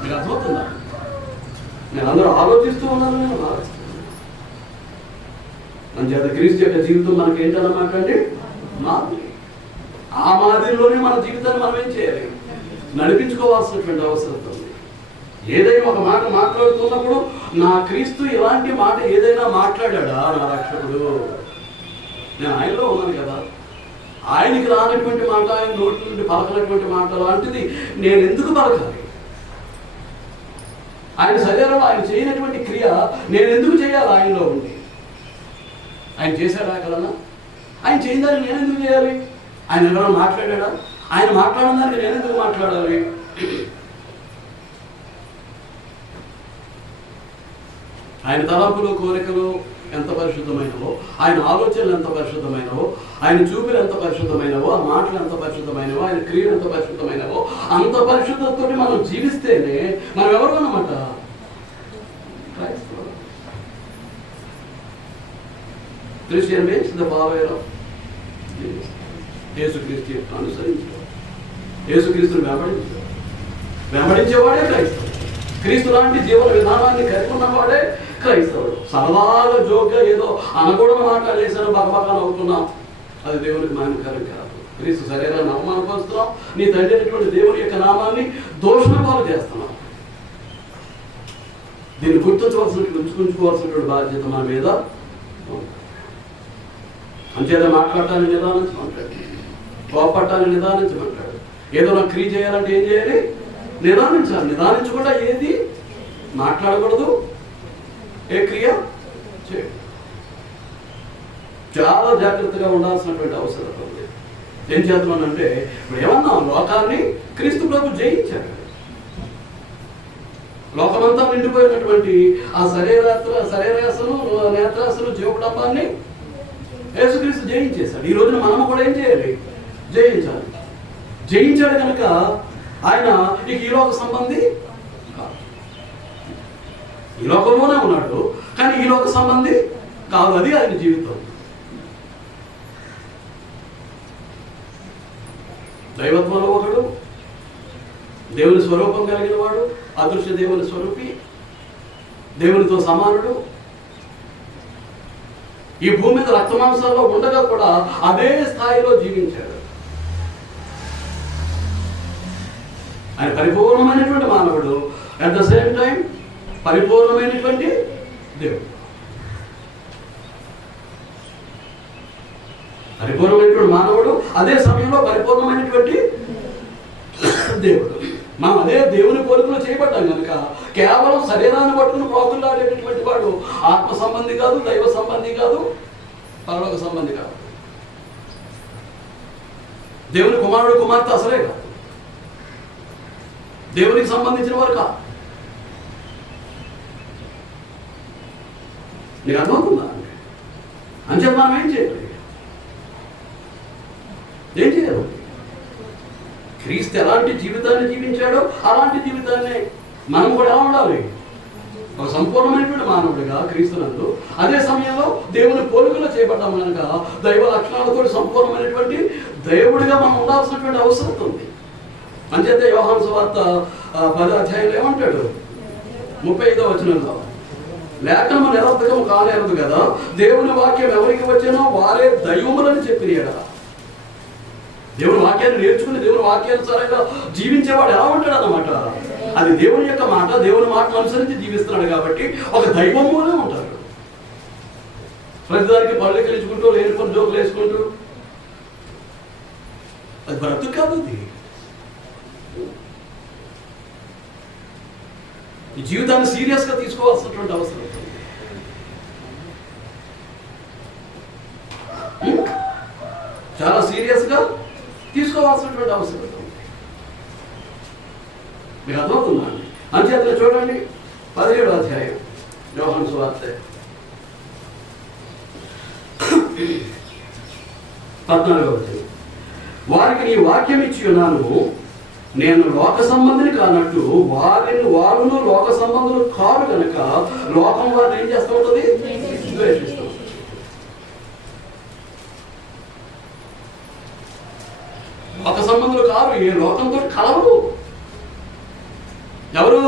మీకు అర్థమవుతుందా? నేను అందరూ ఆలోచిస్తూ ఉన్నాను, నేను ఆలోచిస్తున్నాను. అంచేత క్రీస్తు యొక్క జీవితం మనకి ఏంటన్నమాట అండి? మాదిరి. ఆ మాదిరిలోనే మన జీవితాన్ని మనం ఏం చేయాలి? నడిపించుకోవాల్సినటువంటి అవసరం ఉంది. ఏదైనా ఒక మాట మాట్లాడుతున్నప్పుడు నా క్రీస్తు ఇలాంటి మాట ఏదైనా మాట్లాడా నా రక్షకుడు, నేను ఆయనలో ఉన్నాను కదా, ఆయనకి రానటువంటి మాట, ఆయన నోటి నుండి పలకనటువంటి మాట లాంటిది నేను ఎందుకు పలకాలి? ఆయన శరీరంలో ఆయన చేయనటువంటి క్రియ నేను ఎందుకు చేయాలి? ఆయనలో ఉండి ఆయన చేశాడా కదన్నా? ఆయన చేయదాన్ని నేను ఎందుకు చేయాలి? ఆయన ఎవరో మాట్లాడా? ఆయన మాట్లాడిన దానికి నేను ఎందుకు మాట్లాడాలి? ఆయన తలంపులు, కోరికలు ఎంత పరిశుద్ధమైనవో, ఆయన ఆలోచనలు ఎంత పరిశుద్ధమైనవో, ఆయన చూపులు ఎంత పరిశుద్ధమైనవో, ఆ మాటలు ఎంత పరిశుద్ధమైనవో, ఆయన క్రియలు ఎంత పరిశుద్ధమైనవో, అంత పరిశుద్ధతతో మనం జీవిస్తేనే మనం ఎవరు అన్నమాట? Christian means the follower of Jesus. యేసుక్రీస్తు అనుసరించడం, యేసుక్రీస్తుని వెంబడించేవాడే క్రైస్తవుడు. క్రీస్తు లాంటి జీవన విధానాన్ని కలిగి ఉన్నవాడే క్రైస్తవుడు. సరదాగా జోక్గా ఏదో అనకూడని మాట్లాడేసాను, బకబకా నవ్వుతున్నాం, అది దేవునికి మానకరం కాదు. క్రీస్తు శరీరాన్ని అవమానపరుస్తున్నాం, నీ తండ్రి అయినటువంటి దేవుని యొక్క నామాన్ని దోషణ పాలు చేస్తున్నాం. దీన్ని ఉంచుకోవాల్సినటువంటి బాధ్యత మన మీద. అంచేత మాట్లాడటాన్ని నిదానించమంటాడు, కోపట్టాన్ని నిదానించమంటాడు. ఏదో నాకు క్రియ చేయాలంటే ఏం చేయాలి? నిదానించాలి. నిదానించకుండా ఏది మాట్లాడకూడదు, ఏ క్రియ చేయదు. చాలా జాగ్రత్తగా ఉండాల్సినటువంటి అవసరం ఉంది. ఏం చేస్తున్నానంటే ఇప్పుడు ఏమన్నా లోకాన్ని క్రీస్తు ప్రభు జయించాడు. లోకమంతా నిండిపోయినటువంటి ఆ శరీరాశను, నేత్రాశను, జీవకుడంబాన్ని యేసుక్రీస్తు జయించేశాడు. ఈ రోజున మనము కూడా ఏం చేయాలి? జయించాలి. జయించాడు కనుక ఆయన ఇక ఈ లోక సంబంధి కాదు. ఈ లోకంలోనే ఉన్నాడు కానీ ఈ లోక సంబంధి కాదు. అది ఆయన జీవితం. దైవత్వంలో ఒకడు, దేవుని స్వరూపం కలిగిన వాడు, అదృశ్య దేవుని స్వరూపి, దేవునితో సమానుడు. ఈ భూమి మీద రక్తమాంసాల్లో ఉండగా కూడా అదే స్థాయిలో జీవించాడు. ఆయన పరిపూర్ణమైనటువంటి మానవుడు, అట్ ద సేమ్ టైం పరిపూర్ణమైనటువంటి దేవుడు. పరిపూర్ణమైనటువంటి మానవుడు, అదే సమయంలో పరిపూర్ణమైనటువంటి దేవుడు. మనం అదే దేవుని పోలికలో చేయబడ్డాం కనుక కేవలం శరీరాన్ని పట్టుకుని ప్రాకులాడేటటువంటి వాడు ఆత్మ సంబంధి కాదు, దైవ సంబంధి కాదు, పరలోక సంబంధి కాదు. దేవుని కుమారుడు కుమార్తె అసలే కాదు, దేవునికి సంబంధించిన వారు కాదు. నీకు అర్థమవుతుందా? అంచేత మనం ఏం చేయాలి? ఏం చేయాలి? క్రీస్తు ఎలాంటి జీవితాన్ని జీవించాడో అలాంటి జీవితాన్ని మనం కూడా ఎలా ఉండాలి? ఒక సంపూర్ణమైనటువంటి మానవుడిగా క్రీస్తునందు, అదే సమయంలో దేవుని పోలికలో చేయబడ్డాము కనుక దైవ లక్షణాలతో సంపూర్ణమైనటువంటి దేవుడిగా మనం ఉండాల్సినటువంటి అవసరం ఉంది. అంచేత యోహాను సువార్త 10వ అధ్యాయంలో ఏమంటాడు? 35వ వచనంలో, లేఖనము నిరర్థకము కానేరదు కదా, దేవుని వాక్యం ఎవరికి వచ్చానో వారే దైవములని చెప్పిన కదా. దేవుని వాక్యాన్ని నేర్చుకుని దేవుని వాక్యానుసారంగా జీవించేవాడు ఎలా ఉంటాడు అన్నమాట. అది దేవుని యొక్క మాట, దేవుని మాటను అనుసరించి జీవిస్తున్నాడు కాబట్టి ఒక దైవమునే ఉంటాడు. ప్రతిదానికి పళ్ళు కలిచుకుంటూ లేని పని జోకులు వేసుకుంటూ అది బ్రతుకు కాదు. అది ఈ జీవితాన్ని సీరియస్గా తీసుకోవాల్సినటువంటి అవసరం ఉంది. చాలా సీరియస్గా తీసుకోవాల్సినటువంటి అవసరం ఉంది. మీకు అర్థమవుతుందా అండి? అంచేత చూడండి 17వ అధ్యాయం యోహాను సువార్త 14వ వచనం, వారికి నీ వాక్యం ఇచ్చి ఉన్నాను, నేను లోక సంబంధిని కానట్టు వారును లోక సంబంధులు కారు కనుక లోకం వారిని ఏం చేస్తూ ఉంటుంది? ద్వేషిస్తూ. లోక సంబంధులు కారు, ఏ లోకంతో కలవరు. ఎవరు?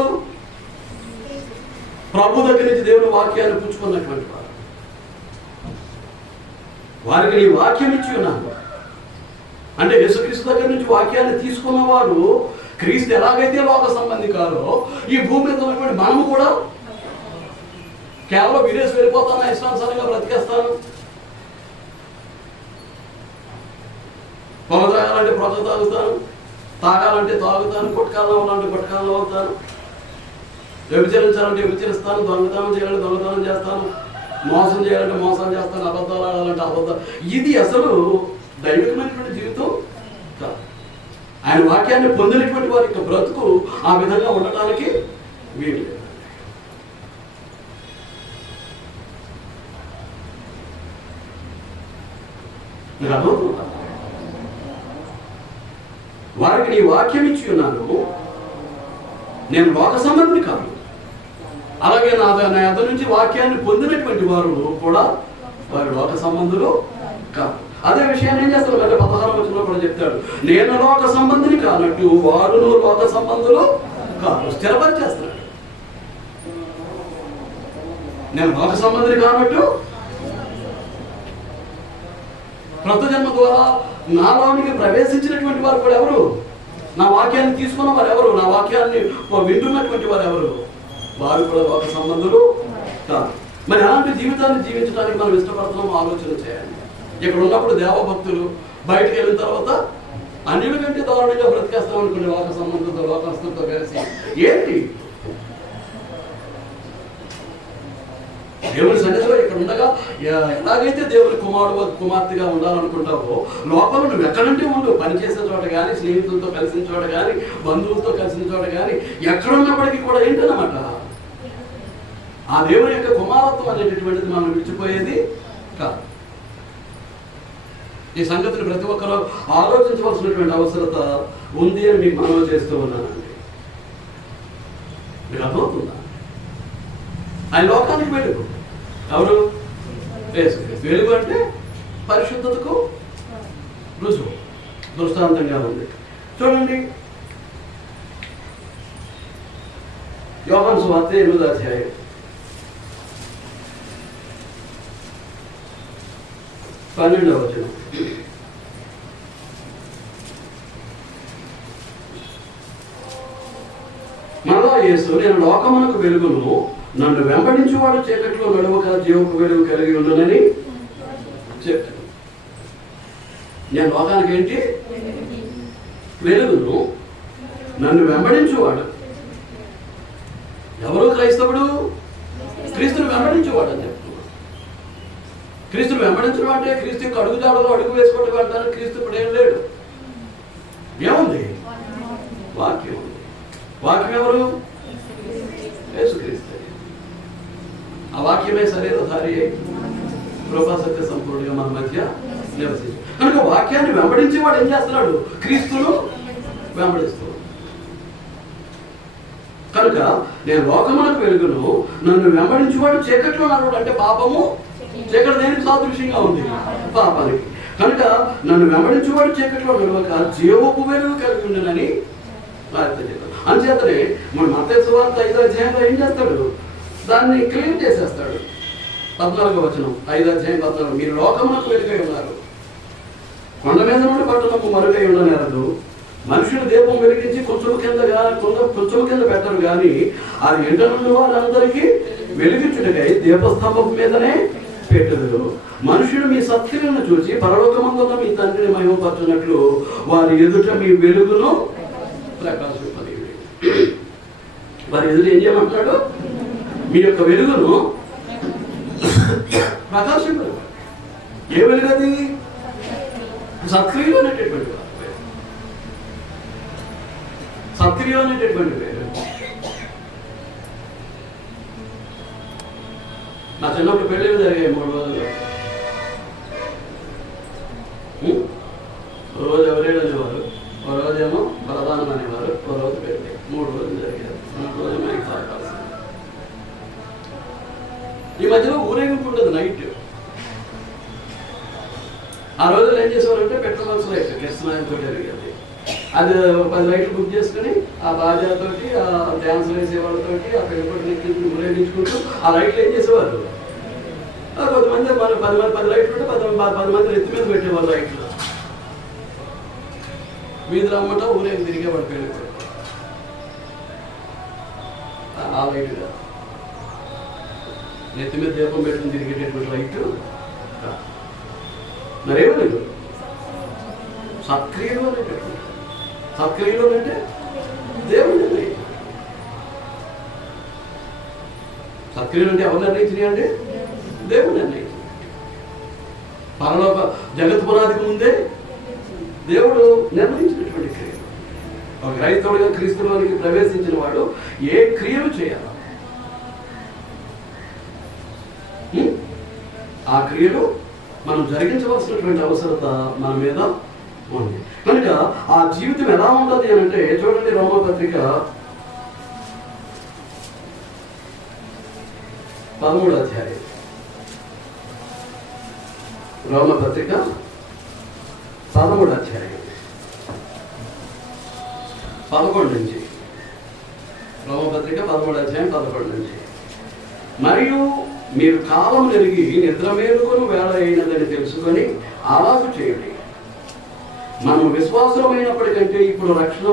ప్రభు దగ్గర నుంచి దేవుని వాక్యాన్ని పుచ్చుకున్నటువంటి వారు. వారికి నీ వాక్యం ఇచ్చి ఉన్నాను అంటే యేసుక్రీస్తు దగ్గర నుంచి వాక్యాన్ని తీసుకున్న వారు క్రీస్తు ఎలాగైతే లోక సంబంధి కారో, ఈ భూమి మీద ఉన్నటువంటి మనము కూడా కేవలం విదేశం వెళ్ళిపోతాను, ఇష్టానుసారంగా బ్రతికేస్తాను, పొగ తాగాలంటే పొగ తాగుతాను, తాగాలంటే తాగుతాను, కొట్టకాలంటే కొట్టకాలంలో అవుతాను, వ్యభిచరించాలంటే వ్యభిచరిస్తాను, దొంగతనం చేయాలంటే దొంగతనం చేస్తాను, మోసం చేయాలంటే మోసం చేస్తాను, అబద్ధాలు ఆడాలంటే అబద్ధాలు. ఇది అసలు దైవికమైనటువంటి జీవితం కాదు. ఆయన వాక్యాన్ని పొందినటువంటి వారి యొక్క బ్రతుకు ఆ విధంగా ఉండటానికి వీలు లేదు. మీరు అర్థమవుతుందా? వారికి నీ వాక్యం ఇచ్చి ఉన్నాను, నేను లోక సంబంధిని కాదు. అలాగే నా యొద్ద నుంచి వాక్యాన్ని పొందినటువంటి వారు కూడా వారి లోక సంబంధులు కాదు. అదే విషయాన్ని ఏం చేస్తారు? మళ్ళీ 16వ వచనంలో కూడా చెప్తాడు, నేను లోక సంబంధిని కానట్టు వారును లోక సంబంధులు కాదు. స్థిరపరిచేస్తాడు. నేను లోక సంబంధిని కానట్టు క్రొత్త జన్మ ద్వారా నాలోనికి ప్రవేశించినటువంటి వారు కూడా ఎవరు? నా వాక్యాన్ని తీసుకున్న వారు ఎవరు? నా వాక్యాన్ని వింటున్నటువంటి వారు ఎవరు? వారు కూడా లోక సంబంధులు కాదు. మరి అలాంటి జీవితాన్ని జీవించడానికి మనం ఇష్టపడుతున్నాం ఆలోచన చేయాలి. ఇక్కడ ఉన్నప్పుడు దేవభక్తులు బయటకు వెళ్ళిన తర్వాత అన్యుల కంటే దారుణంగా బ్రతికేస్తాం అనుకునే లోక సంబంధంతో లోకస్తులతో కలిసి ఏంటి? దేవుని సన్నిధిలో ఇక్కడ ఉండగా ఎలాగైతే దేవుని కుమార్తెగా ఉండాలనుకుంటావో లోపల నువ్వు ఎక్కడంటే ఉండు, పనిచేసే చోట కానీ, స్నేహితులతో కలిసిన చోట కానీ, బంధువులతో కలిసిన చోట కానీ, ఎక్కడున్నప్పటికీ కూడా ఏంటన్నమాట ఆ దేవుని యొక్క కుమారత్వం అనేటటువంటిది మనం విడిచిపోయేది కాదు. ఈ సంగతిని ప్రతి ఒక్కరూ ఆలోచించవలసినటువంటి అవసరత ఉంది అని మీకు మనవి చేస్తూ ఉన్నానండి. మీకు అర్థమవుతుందా? ఆయన లోకానికి వెలుగు. ఎవరు? వెలుగు అంటే పరిశుద్ధతకు రుజువు, దృష్టాంతంగా ఉంది. చూడండి యోహాను సువార్త 8వ అధ్యాయం 12వ వచనం. మరలా యేసు, నేను లోకమునకు వెలుగును, నన్ను వెంబడించువాడు చీకట్లో నడవక జీవపు వెలుగు కలిగి ఉండునని చెప్పాను. నేను లోకానికి ఏంటి? వెలుగును. నన్ను వెంబడించువాడు ఎవరు? క్రైస్తవుడు క్రీస్తుని వెంబడించేవాడు అని చెప్తున్నాడు. క్రీస్తుని వెంబడించడం అంటే క్రీస్తు యొక్క అడుగుజాడలో అడుగు వేసుకుంటూ వెళ్తాను. క్రీస్తు ఇప్పుడు ఏం లేడు. ఏముంది? వాక్యం ఉంది. వాక్యం ఎవరు? యేసుక్రీస్తు. ఆ వాక్యమే శరీరధారి అయి కృపా సత్య సంపూర్ణంగా మన మధ్య నివసించు. కనుక వాక్యాన్ని వెంబడించేవాడు ఏం చేస్తున్నాడు? క్రీస్తును వెంబడిస్తున్నాడు. కనుక నేను లోకమునకు వెలుగును, నన్ను వెంబడించేవాడు చీకట్లో నడవడు. అంటే పాపము చీకటి దేనికి సాదృశ్యంగా ఉంది? పాపానికి. కనుక నన్ను వెంబడించేవాడు చీకట్లో నడవక జీవపు వెలుగు కలిగి ఉండనని అంచేతనే మన మత్తయి సువార్త 5వ అధ్యాయంలో ఏం చేస్తాడు? దాన్ని క్లీన్ చేసేస్తాడు. 14వ వచనం 5వ అధ్యాయం 14. మీరు లోకమునకు వెలుగై ఉన్నారు, కొండ మీద నుండి పట్టణము మరుగై ఉండనేరదు. మనుషులు దీపం వెలిగించి కొంచెం కింద పెట్టరు కానీ అది ఎంట నుండి వారందరికీ వెలిగించుటకై దీపస్తంభం మీదనే పెట్టదు. మనుషులు మీ సత్క్రియలను చూసి పరలోకమందున్న మీ తండ్రిని మహిమపరచునట్లు వారి ఎదుట మీ వెలుగును ప్రకాశింపని. వారి ఎదుట ఏం చేయమంటాడు? మీ యొక్క వెలుగును ప్రకాశింపదు. ఏ వెలుగు అది? సత్క్రియలు అనేటటువంటి సత్క్రియలు అనేటటువంటి పేరు. నా చిన్నప్పుడు పెళ్ళిళ్ళు జరిగాయి 3 రోజులు. రోజు ఎవరేడు అనేవారు, ఒక రోజేమో ప్రధానం అనేవారు, ఒక రోజు పెళ్ళి. 3 రోజులు జరిగారు. 3 రోజులు మనకి సాగాల్సింది. ఈ మధ్యలో ఊరేగింపు ఉండదు నైట్. ఆ రోజులు ఏం చేసేవారంటే పెట్రోల్ లైట్ కృష్ణాయనతో జరిగేది. అది 10 లైట్లు బుక్ చేసుకుని ఆ బాజాతోటి, ఆ డ్యాన్స్ వేసే వాళ్ళతోటి, ఆ పెళ్ళిపొట్టి ఊరేగించుకుంటూ ఆ లైట్లు ఏం చేసేవారు? కొంతమంది 10 లైట్లు ఉంటే 10 మంది ఎత్తి మీద పెట్టేవాళ్ళు లైట్లు. వీధులు అమ్మట ఊరేగి తిరిగేవాడు పెళ్ళిపొట్టి. ఆ లైట్ నెత్తి మీద దీపం పెట్టుకుని తిరిగేటటువంటి లైట్ మరేమలేదు. సత్క్రియలు అనేటటువంటి సత్క్రియలు అంటే దేవుడు నిర్ణయించాడు. సత్క్రియలు అంటే ఎవరు నిర్ణయించినాయి అంటే దేవుడు నిర్ణయించాడు. పరలోక జగత్ పునాదికి ముందే దేవుడు నిర్ణయించినటువంటి క్రియలు. ఒక క్రైస్తవుడిగా క్రీస్తులోనికి ప్రవేశించిన వాడు ఏ క్రియలు చేయాలి? ఆ క్రియలు మనం జరిగించవలసినటువంటి అవసరత మన మీద ఉంది. కనుక ఆ జీవితం ఎలా ఉంటుంది అని అంటే చూడండి, రోమపత్రిక 13వ అధ్యాయం. రోమపత్రిక 13వ అధ్యాయం 11 నుంచి. రోమపత్రిక 13వ అధ్యాయం 11 నుంచి. మరియు మీరు కాలం నెరిగి నిద్ర మేలుకొని వేళ అయినదని తెలుసుకొని అలాగూ చేయండి. మనం విశ్వాసమైనప్పటికంటే ఇప్పుడు రక్షణ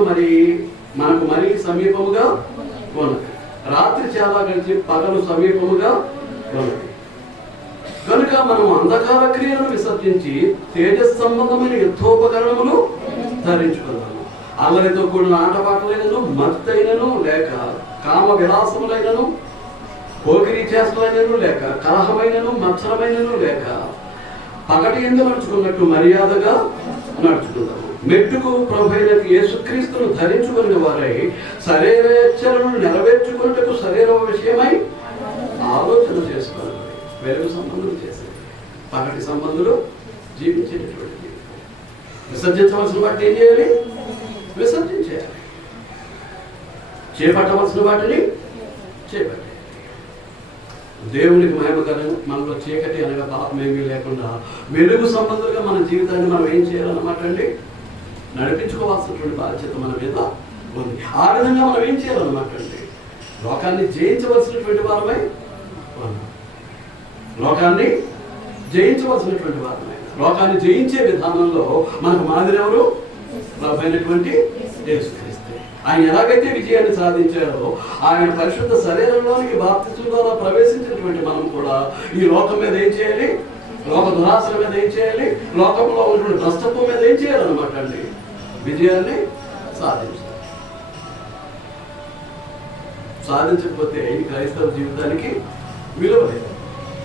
మనకు మరీ సమీపముగా ఉన్నది. రాత్రి చాలా గడిచి పగలు సమీపముగా ఉన్నది. కనుక మనం అంధకార క్రియలను విసర్జించి తేజస్ సంబంధమైన యుద్ధోపకరణములు ధరించుకుందాము. అల్లరితో కూడిన ఆటపాటలైనను, మత్తైనను లేక కామ విలాసములైనను, పోకిరీ చేష్టలైనను లేక కలహమైనను, మత్సరమైనను లేక పగటి ఎందు నడుచుకున్నట్టు మర్యాదగా నడుచుకుందాము. మెట్టుకు ప్రభువైన యేసుక్రీస్తును ధరించుకునే వారై శరీరేచ్ఛలను నెరవేర్చుకున్నట్టు శరీర విషయమై ఆలోచన చేసుకోవాలి. వెలుగు సంబంధులు చేసేది, పగటి సంబంధులు జీవించేటటువంటి. విసర్జించవలసిన వాటిని ఏం చేయాలి? విసర్జించేయాలి. చేపట్టవలసిన వాటిని చేపట్టాలి. దేవునికి మహిమకరం. మనలో చీకటి అనగా పాపం ఏమీ లేకుండా వెలుగు సంబంధులుగా మన జీవితాన్ని మనం ఏం చేయాలన్నమాట అండి? నడిపించుకోవాల్సినటువంటి బాధ్యత మన మీద ఉంది. ఆ విధంగా మనం ఏం చేయాలన్నమాట అండి? లోకాన్ని జయించవలసినటువంటి వారమై ఉన్నాం. లోకాన్ని జయించవలసినటువంటి వారమై, లోకాన్ని జయించే విధానంలో మనకు మాదిరి ఎవరు? ప్రభువైనటువంటి యేసుక్రీస్తు. ఆయన ఎలాగైతే విజయాన్ని సాధించాడో, ఆయన పరిశుద్ధ శరీరంలోనికి బాప్తిస్మం ద్వారా ప్రవేశించినటువంటి మనం కూడా ఈ లోకం మీద ఏం చేయాలి? లోక దురాశల మీద ఏం చేయాలి? లోకంలో ఉన్నటువంటి భ్రష్టత్వం మీద ఏం చేయాలన్నమాట అండి? విజయాన్ని సాధించాలి. సాధించకపోతే ఈ క్రైస్తవ జీవితానికి విలువ లేదు.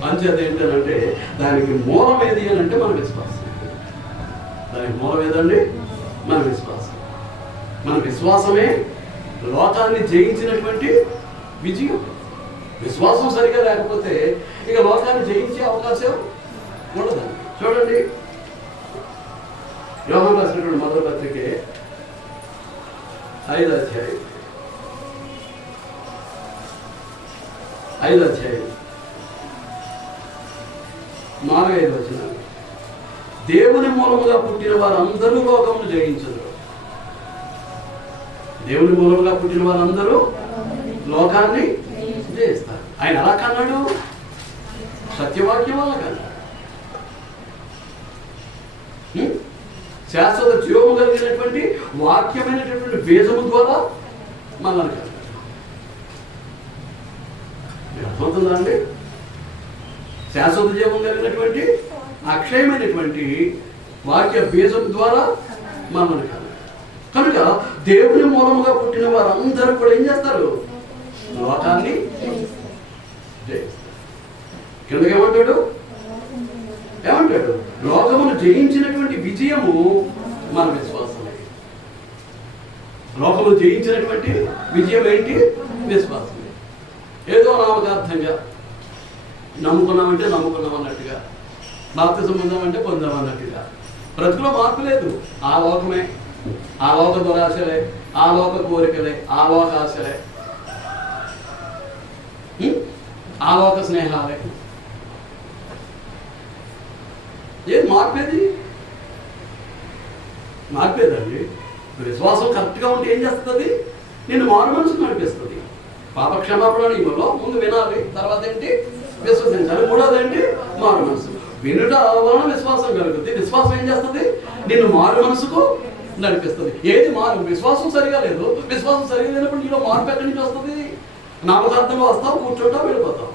అంచేత ఏంటంటే దానికి మూలం ఏది అని అంటే మన విశ్వాసం. దానికి మూలం ఏదండి? మన విశ్వాసం. మన విశ్వాసమే లోకాన్ని జయించినటువంటి విజయం. విశ్వాసం సరిగా లేకపోతే ఇక లోకాన్ని జయించే అవకాశం ఉండదండి. చూడండి, యోహాను రాసినటువంటి మొదటి పత్రికే 5వ అధ్యాయం 4-5 వచనాలు. దేవుని మూలముగా పుట్టిన వారందరూ లోకమును జయించరు. దేవుని మూలముగా పుట్టిన వారందరూ లోకాన్ని జయిస్తారు. ఆయన ఎలా కన్నాడు? సత్యవాక్యం వల్ల కన్నాడు. శాశ్వత జీవము కలిగినటువంటి వాక్యమైనటువంటి బీజము ద్వారా మనల్ని కన్నాడు. అర్థమవుతుందా అండి? శాశ్వత జీవం కలిగినటువంటి అక్షయమైనటువంటి వాక్య బీజం ద్వారా మనల్ని కన్నాడు. కనుక దేవుని మూలముగా పుట్టిన వారందరూ కూడా ఏం చేస్తారు? లోకాన్ని జయిస్తారు. కిందకి ఏమంటాడు? లోకమును జయించినటువంటి విజయము మన విశ్వాసమే. లోకమును జయించినటువంటి విజయం ఏంటి? విశ్వాసమే. ఏదో నామకార్థంగా నమ్ముకున్నామంటే నమ్ముకున్నాం అన్నట్టుగా, బాప్తిసం పొందామంటే పొందామన్నట్టుగా బ్రతుకులో మార్పు లేదు. ఆ లోకమే, ఆ లోక దురాశలే, ఆ లోక కోరికలే, ఆ లోక ఆశలే, ఆ లోక స్నేహాలే. ఏం మార్పేది? మార్పేదండి. విశ్వాసం కరెక్ట్గా ఉంటే ఏం చేస్తుంది? నిన్ను మారు మనసుకు నడిపిస్తుంది. పాప క్షమాపణ నియమంలో ముందు వినాలి, తర్వాత ఏంటి? విశ్వసించాలి. మూడోది ఏంటి? మారు మనసు. వినుట వలన విశ్వాసం కలుగుతుంది. విశ్వాసం ఏం చేస్తుంది? నిన్ను మారు మనసుకు నడిపిస్తుంది. ఏది మారు? విశ్వాసం సరిగా లేదు. విశ్వాసం సరిగా లేనప్పుడు నీలో మార్పు ఎక్కడి నుంచి వస్తుంది? నామకార్థంగా వస్తావు, కూర్చోటం, వెళ్ళిపోతావు.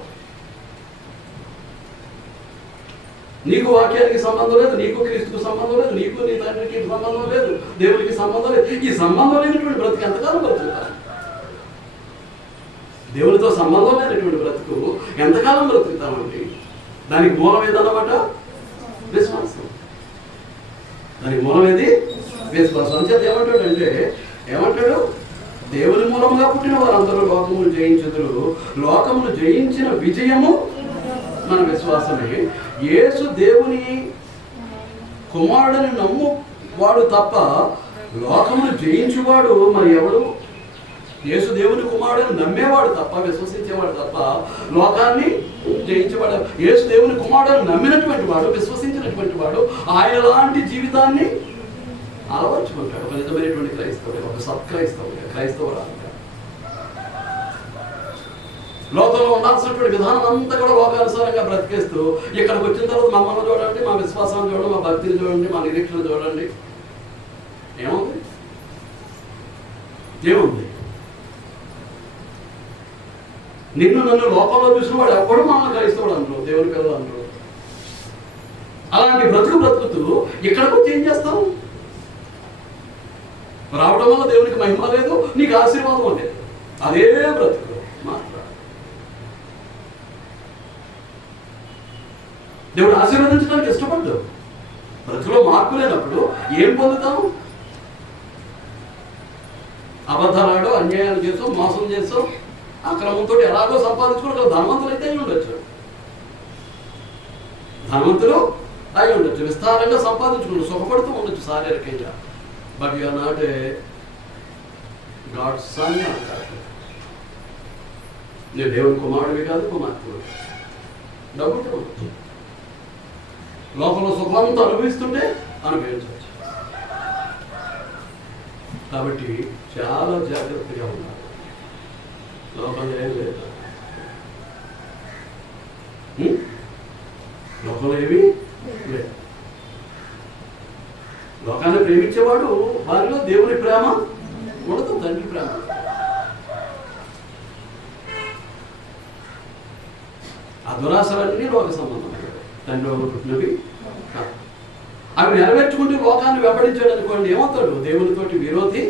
నీకు వాక్యానికి సంబంధం లేదు, నీకు క్రీస్తుకు సంబంధం లేదు, నీకు నీ తండ్రికి సంబంధం లేదు, దేవుడికి సంబంధం లేదు. ఈ సంబంధం లేనటువంటి బ్రతుకు ఎంతకాలం బ్రతుకుతారు? దేవునితో సంబంధం లేనటువంటి బ్రతుకు ఎంతకాలం బ్రతుకుతామండి? దానికి మూలం ఏదన్నమాట? విశ్వాసం. దానికి మూలం ఏది? విశ్వాసం. అంచేత ఏమంటాడు? దేవుని మూలముగా పుట్టిన వారందరూ లోకమును జయించుదురు. లోకమును జయించిన విజయము మన విశ్వాసమే. యేసు దేవుని కుమారుడిని నమ్మువాడు తప్ప లోకమును జయించువాడు మరి ఎవడు? యేసు దేవుని కుమారుడిని నమ్మేవాడు తప్ప, విశ్వసించేవాడు తప్ప లోకాన్ని జయించేవాడు. యేసు దేవుని కుమారుడిని నమ్మినటువంటి వాడు, విశ్వసించినటువంటి వాడు ఆయన లాంటి జీవితాన్ని అలవర్చుకుంటాడు. ఒక నిజమైనటువంటి క్రైస్తవుడు, ఒక సత్క్రైస్తవుడు, క్రైస్తవురాలుగా లోకంలో ఉండాల్సినటువంటి విధానం అంతా కూడా లోకానుసారంగా బ్రతికేస్తూ ఇక్కడికి వచ్చిన తర్వాత మమ్మల్ని చూడండి, మా విశ్వాసాన్ని చూడండి, మా భక్తిని చూడండి, మా నిరీక్షణ చూడండి. ఏముంది? నిన్ను నన్ను లోకంలో చూసిన వాడు ఎప్పుడు మమ్మల్ని క్రైస్తవుడు అంటారు, దేవుని పిల్లలు అంటారు. అలాంటి బ్రతుకుతూ ఇక్కడికి వచ్చి ఏం చేస్తాం? రావడం వల్ల దేవునికి మహిమ లేదు, నీకు ఆశీర్వాదం లేదు. అదే బ్రతుకు మాట్లాడు. దేవుడు ఆశీర్వదించడానికి ఇష్టపడ్డావు. బ్రతుకులో మార్పు లేనప్పుడు ఏం పొందుతాం? అబద్ధాలాడో, అన్యాయాలు చేసో, మోసం చేసో, అక్రమంతో ఎలాగో సంపాదించుకోవడం. ధనవంతులు అయితే అయి ఉండొచ్చు, విస్తారంగా సంపాదించుకుంటూ సుఖపడుతూ ఉండొచ్చు శారీరకంగా. But you are not a God's son. నేను దేవుని కుమారుడివి కాదు, కుమార్తె. డబ్బుతో ఉండొచ్చు, లోపల సుఖంతో అనుభవిస్తుంటే అనుభవించవచ్చు. కాబట్టి చాలా జాగ్రత్తగా ఉన్నారు. లోకంలో ఏం లేదు, లోకంలో ఏమీ లేదు. లోకాన్ని ప్రేమించేవాడు వారిలో దేవుని ప్రేమ ఉండదు, తండ్రి ప్రేమ. ఆ దురాశలన్నీ లోక సంబంధం, తండ్రి పుట్టినవి. అవి నెరవేర్చుకుంటూ లోకాన్ని వెంబడించాడు అనుకోండి, ఏమవుతాడు? దేవునితోటి విరోధి,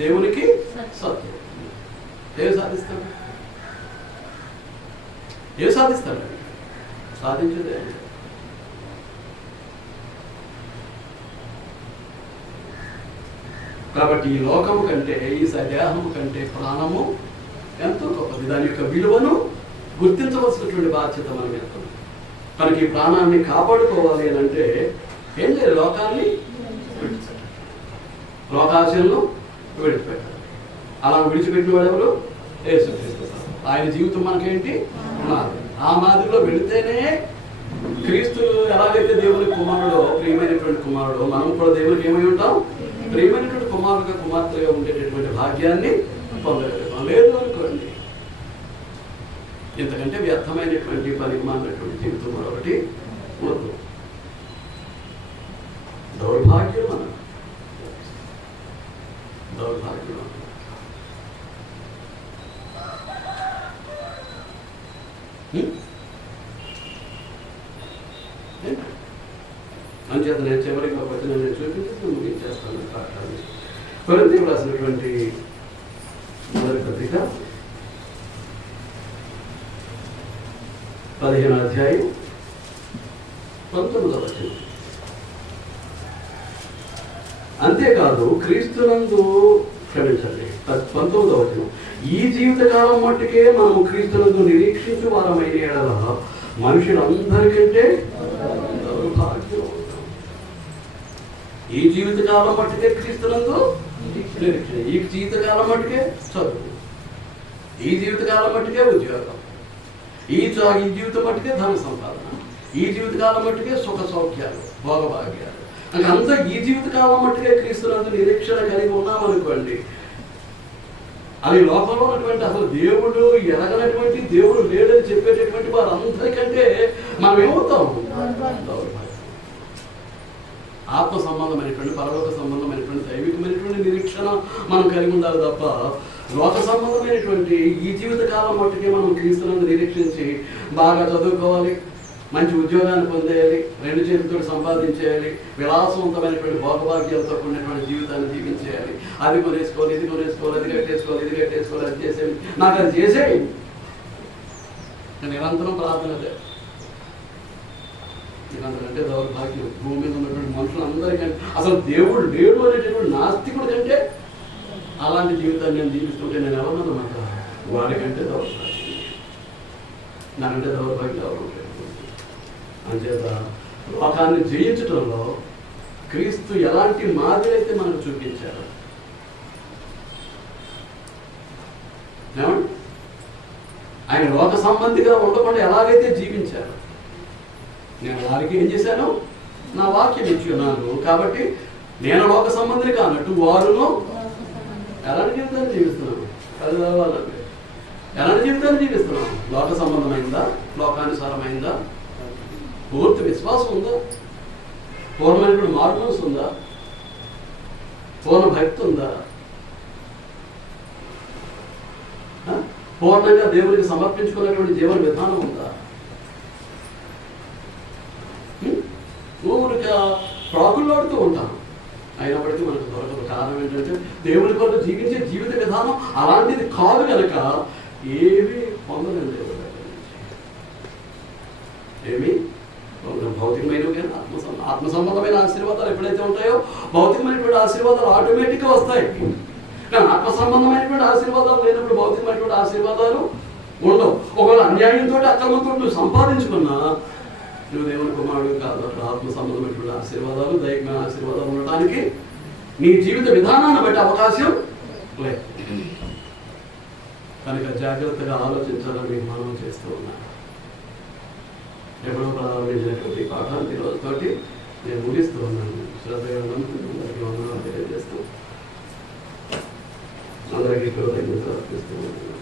దేవునికి సత్యం. ఏం సాధిస్తాడు? ఏం సాధిస్తాడు? సాధించేదే. కాబట్టి ఈ లోకము కంటే, ఈ దేహము కంటే ప్రాణము ఎంతో గొప్పది. దాని యొక్క విలువను గుర్తించవలసినటువంటి బాధ్యత మనం ఎంత. మనకి ఈ ప్రాణాన్ని కాపాడుకోవాలి అని అంటే ఏం చేయాలి? లోకాన్ని విడిచిపెట్టాలి, లోకాశలను విడిచిపెట్టాలి. అలా విడిచిపెట్టిన వాడు ఎవరు? యేసుక్రీస్తు. ఆయన జీవితం మనకేంటి? ఆ మాదిరిలో వెళితేనే క్రీస్తు ఎలాగైతే దేవుని కుమారుడో, ప్రియమైనటువంటి కుమారుడో, మనం కూడా దేవునికి ఏమై ఉంటాం? ప్రియమైనటువంటి కుమారుడుగా, కుమార్తెగా ఉండేటటువంటి భాగ్యాన్ని పొందగలుగుతాం. లేదు అనుకోండి, ఇంతకంటే వ్యర్థమైనటువంటి పరిమాణమైనటువంటి జీవితం మరొకటి వద్దు. దౌర్భాగ్యం మన దౌర్భాగ్యం. అంచేత నేను చివరికి ఒక వచ్చిన నేను చూపించి ముగించేస్తాను పాఠాన్ని. కొరింథీయులకు రాసినటువంటి మొదటి పత్రిక 15వ అధ్యాయం 19వ వచనం. అంతేకాదు క్రీస్తునందు, క్షమించండి 19వ వచనం, ఈ జీవితకాలం మట్టుకే మనం క్రీస్తునందు నిరీక్షించు వారమైన ఎడల మనుషులందరికంటే దౌర్భాగ్యం. ఈ జీవితకాలం మట్టుకే క్రీస్తునందు నిరీక్షణ, ఈ జీవితకాలం మట్టుకే చదువు, ఈ జీవితకాలం మట్టుకే ఉద్యోగం, ఈ జీవితం మట్టుకే ధన సంపాదన, ఈ జీవితకాలం మట్టుకే సుఖ సౌఖ్యాలు, భోగభాగ్యాలు. అంతా ఈ జీవితకాలం మట్టుకే క్రీస్తునందు నిరీక్షణ కలిగి ఉన్నామనుకోండి, అది లోకంలో ఉన్నటువంటి అసలు దేవుడు ఎరగనటువంటి, దేవుడు లేడని చెప్పేటటువంటి వారందరికంటే మనం ఏమవుతాం? ఆత్మ సంబంధమైనటువంటి, పరలోక సంబంధమైనటువంటి, దైవికమైనటువంటి నిరీక్షణ మనం కలిగి ఉండాలి తప్ప లోక సంబంధమైనటువంటి ఈ జీవితకాలం మట్టుకే మనం క్రీస్తునందు నిరీక్షించి బాగా చదువుకోవాలి, మంచి ఉద్యోగాన్ని పొందేయాలి, 2 చేతులతో సంపాదించేయాలి, విలాసవంతమైనటువంటి భోగభాగ్యాలతో కూడినటువంటి జీవితాన్ని జీవించేయాలి, అది కొనేసుకోవాలి, ఇది కొనేసుకోవాలి, అది కట్టేసుకోవాలి, ఇది కట్టేసుకోవాలి, అది చేసేది, నాకు అది చేసేయి. నిరంతరం ప్రార్థన అదే. నిరంతరంటే దౌర్భాగ్యం. భూమి మీద ఉన్నటువంటి మనుషులందరికంటే, అసలు దేవుడు లేడు అనేటటువంటి నాస్తికుడి కంటే అలాంటి జీవితాన్ని నేను జీవిస్తుంటే నేను ఎవరన్నమాట? వాడికంటే దౌర్భాగ్యం, నాకంటే దౌర్భాగ్యం ఎవరు? అంచేత లోకాన్ని జయించడంలో క్రీస్తు ఎలాంటి మాదిరి అయితే మనకు చూపించారు. ఆయన లోక సంబంధిగా ఉండకుండా ఎలాగైతే జీవించారు, నేను వారికి ఏం చేశాను? నా వాక్యం ఇచ్చున్నాను కాబట్టి నేను లోక సంబంధిని కానట్టు వారును ఎలాంటి జీవితాన్ని జీవిస్తున్నాను? అది కావాలంటే ఎలాంటి జీవితాన్ని జీవిస్తున్నాను? లోక సంబంధమైందా? లోకానుసారమైందా? పూర్తి విశ్వాసం ఉందా? పూర్ణమైనటువంటి మార్గం ఉందా? పూర్ణ భక్తి ఉందా? పూర్ణంగా దేవునికి సమర్పించుకున్నటువంటి జీవన విధానం ఉందా? ఊరిగా ప్రాకులాడుతూ ఉంటాను, అయినప్పటికీ మనకు దొరకదు. కారణం ఏంటంటే దేవుని కొరకు జీవించే జీవిత విధానం అలాంటిది కాదు కనుక ఏమీ పొందలేదు. ఏమి భౌతికమైనవి కానీ ఆత్మ సంబంధమైన ఆశీర్వాదాలు ఎప్పుడైతే ఉంటాయో భౌతికమైనటువంటి ఆశీర్వాదాలు ఆటోమేటిక్గా వస్తాయి. కానీ ఆత్మ సంబంధమైనటువంటి ఆశీర్వాదాలు లేనప్పుడు భౌతికమైనటువంటి ఆశీర్వాదాలు ఉండవు. ఒకవేళ అన్యాయంతో, అక్రమంతో నువ్వు సంపాదించుకున్నా నువ్వు దేవుని కుమారుడు కాదు. అట్లా ఆత్మ సంబంధమైనటువంటి ఆశీర్వాదాలు, దైవికమైన ఆశీర్వాదాలు ఉండటానికి నీ జీవిత విధానాన్ని బట్టి అవకాశం లేదు. కనుక జాగ్రత్తగా ఆలోచించాలని మనం చేస్తూ ఉన్నాను. ఎప్పుడో ప్రారంభించినటువంటి పాఠాన్ని రోజుతోటి నేను ముగిస్తూ ఉన్నాను. శ్రద్ధగా అందరికీ వందనాలు తెలియజేస్తూ అందరికీ కృతజ్ఞతలు అర్పిస్తూ ఉన్నాను.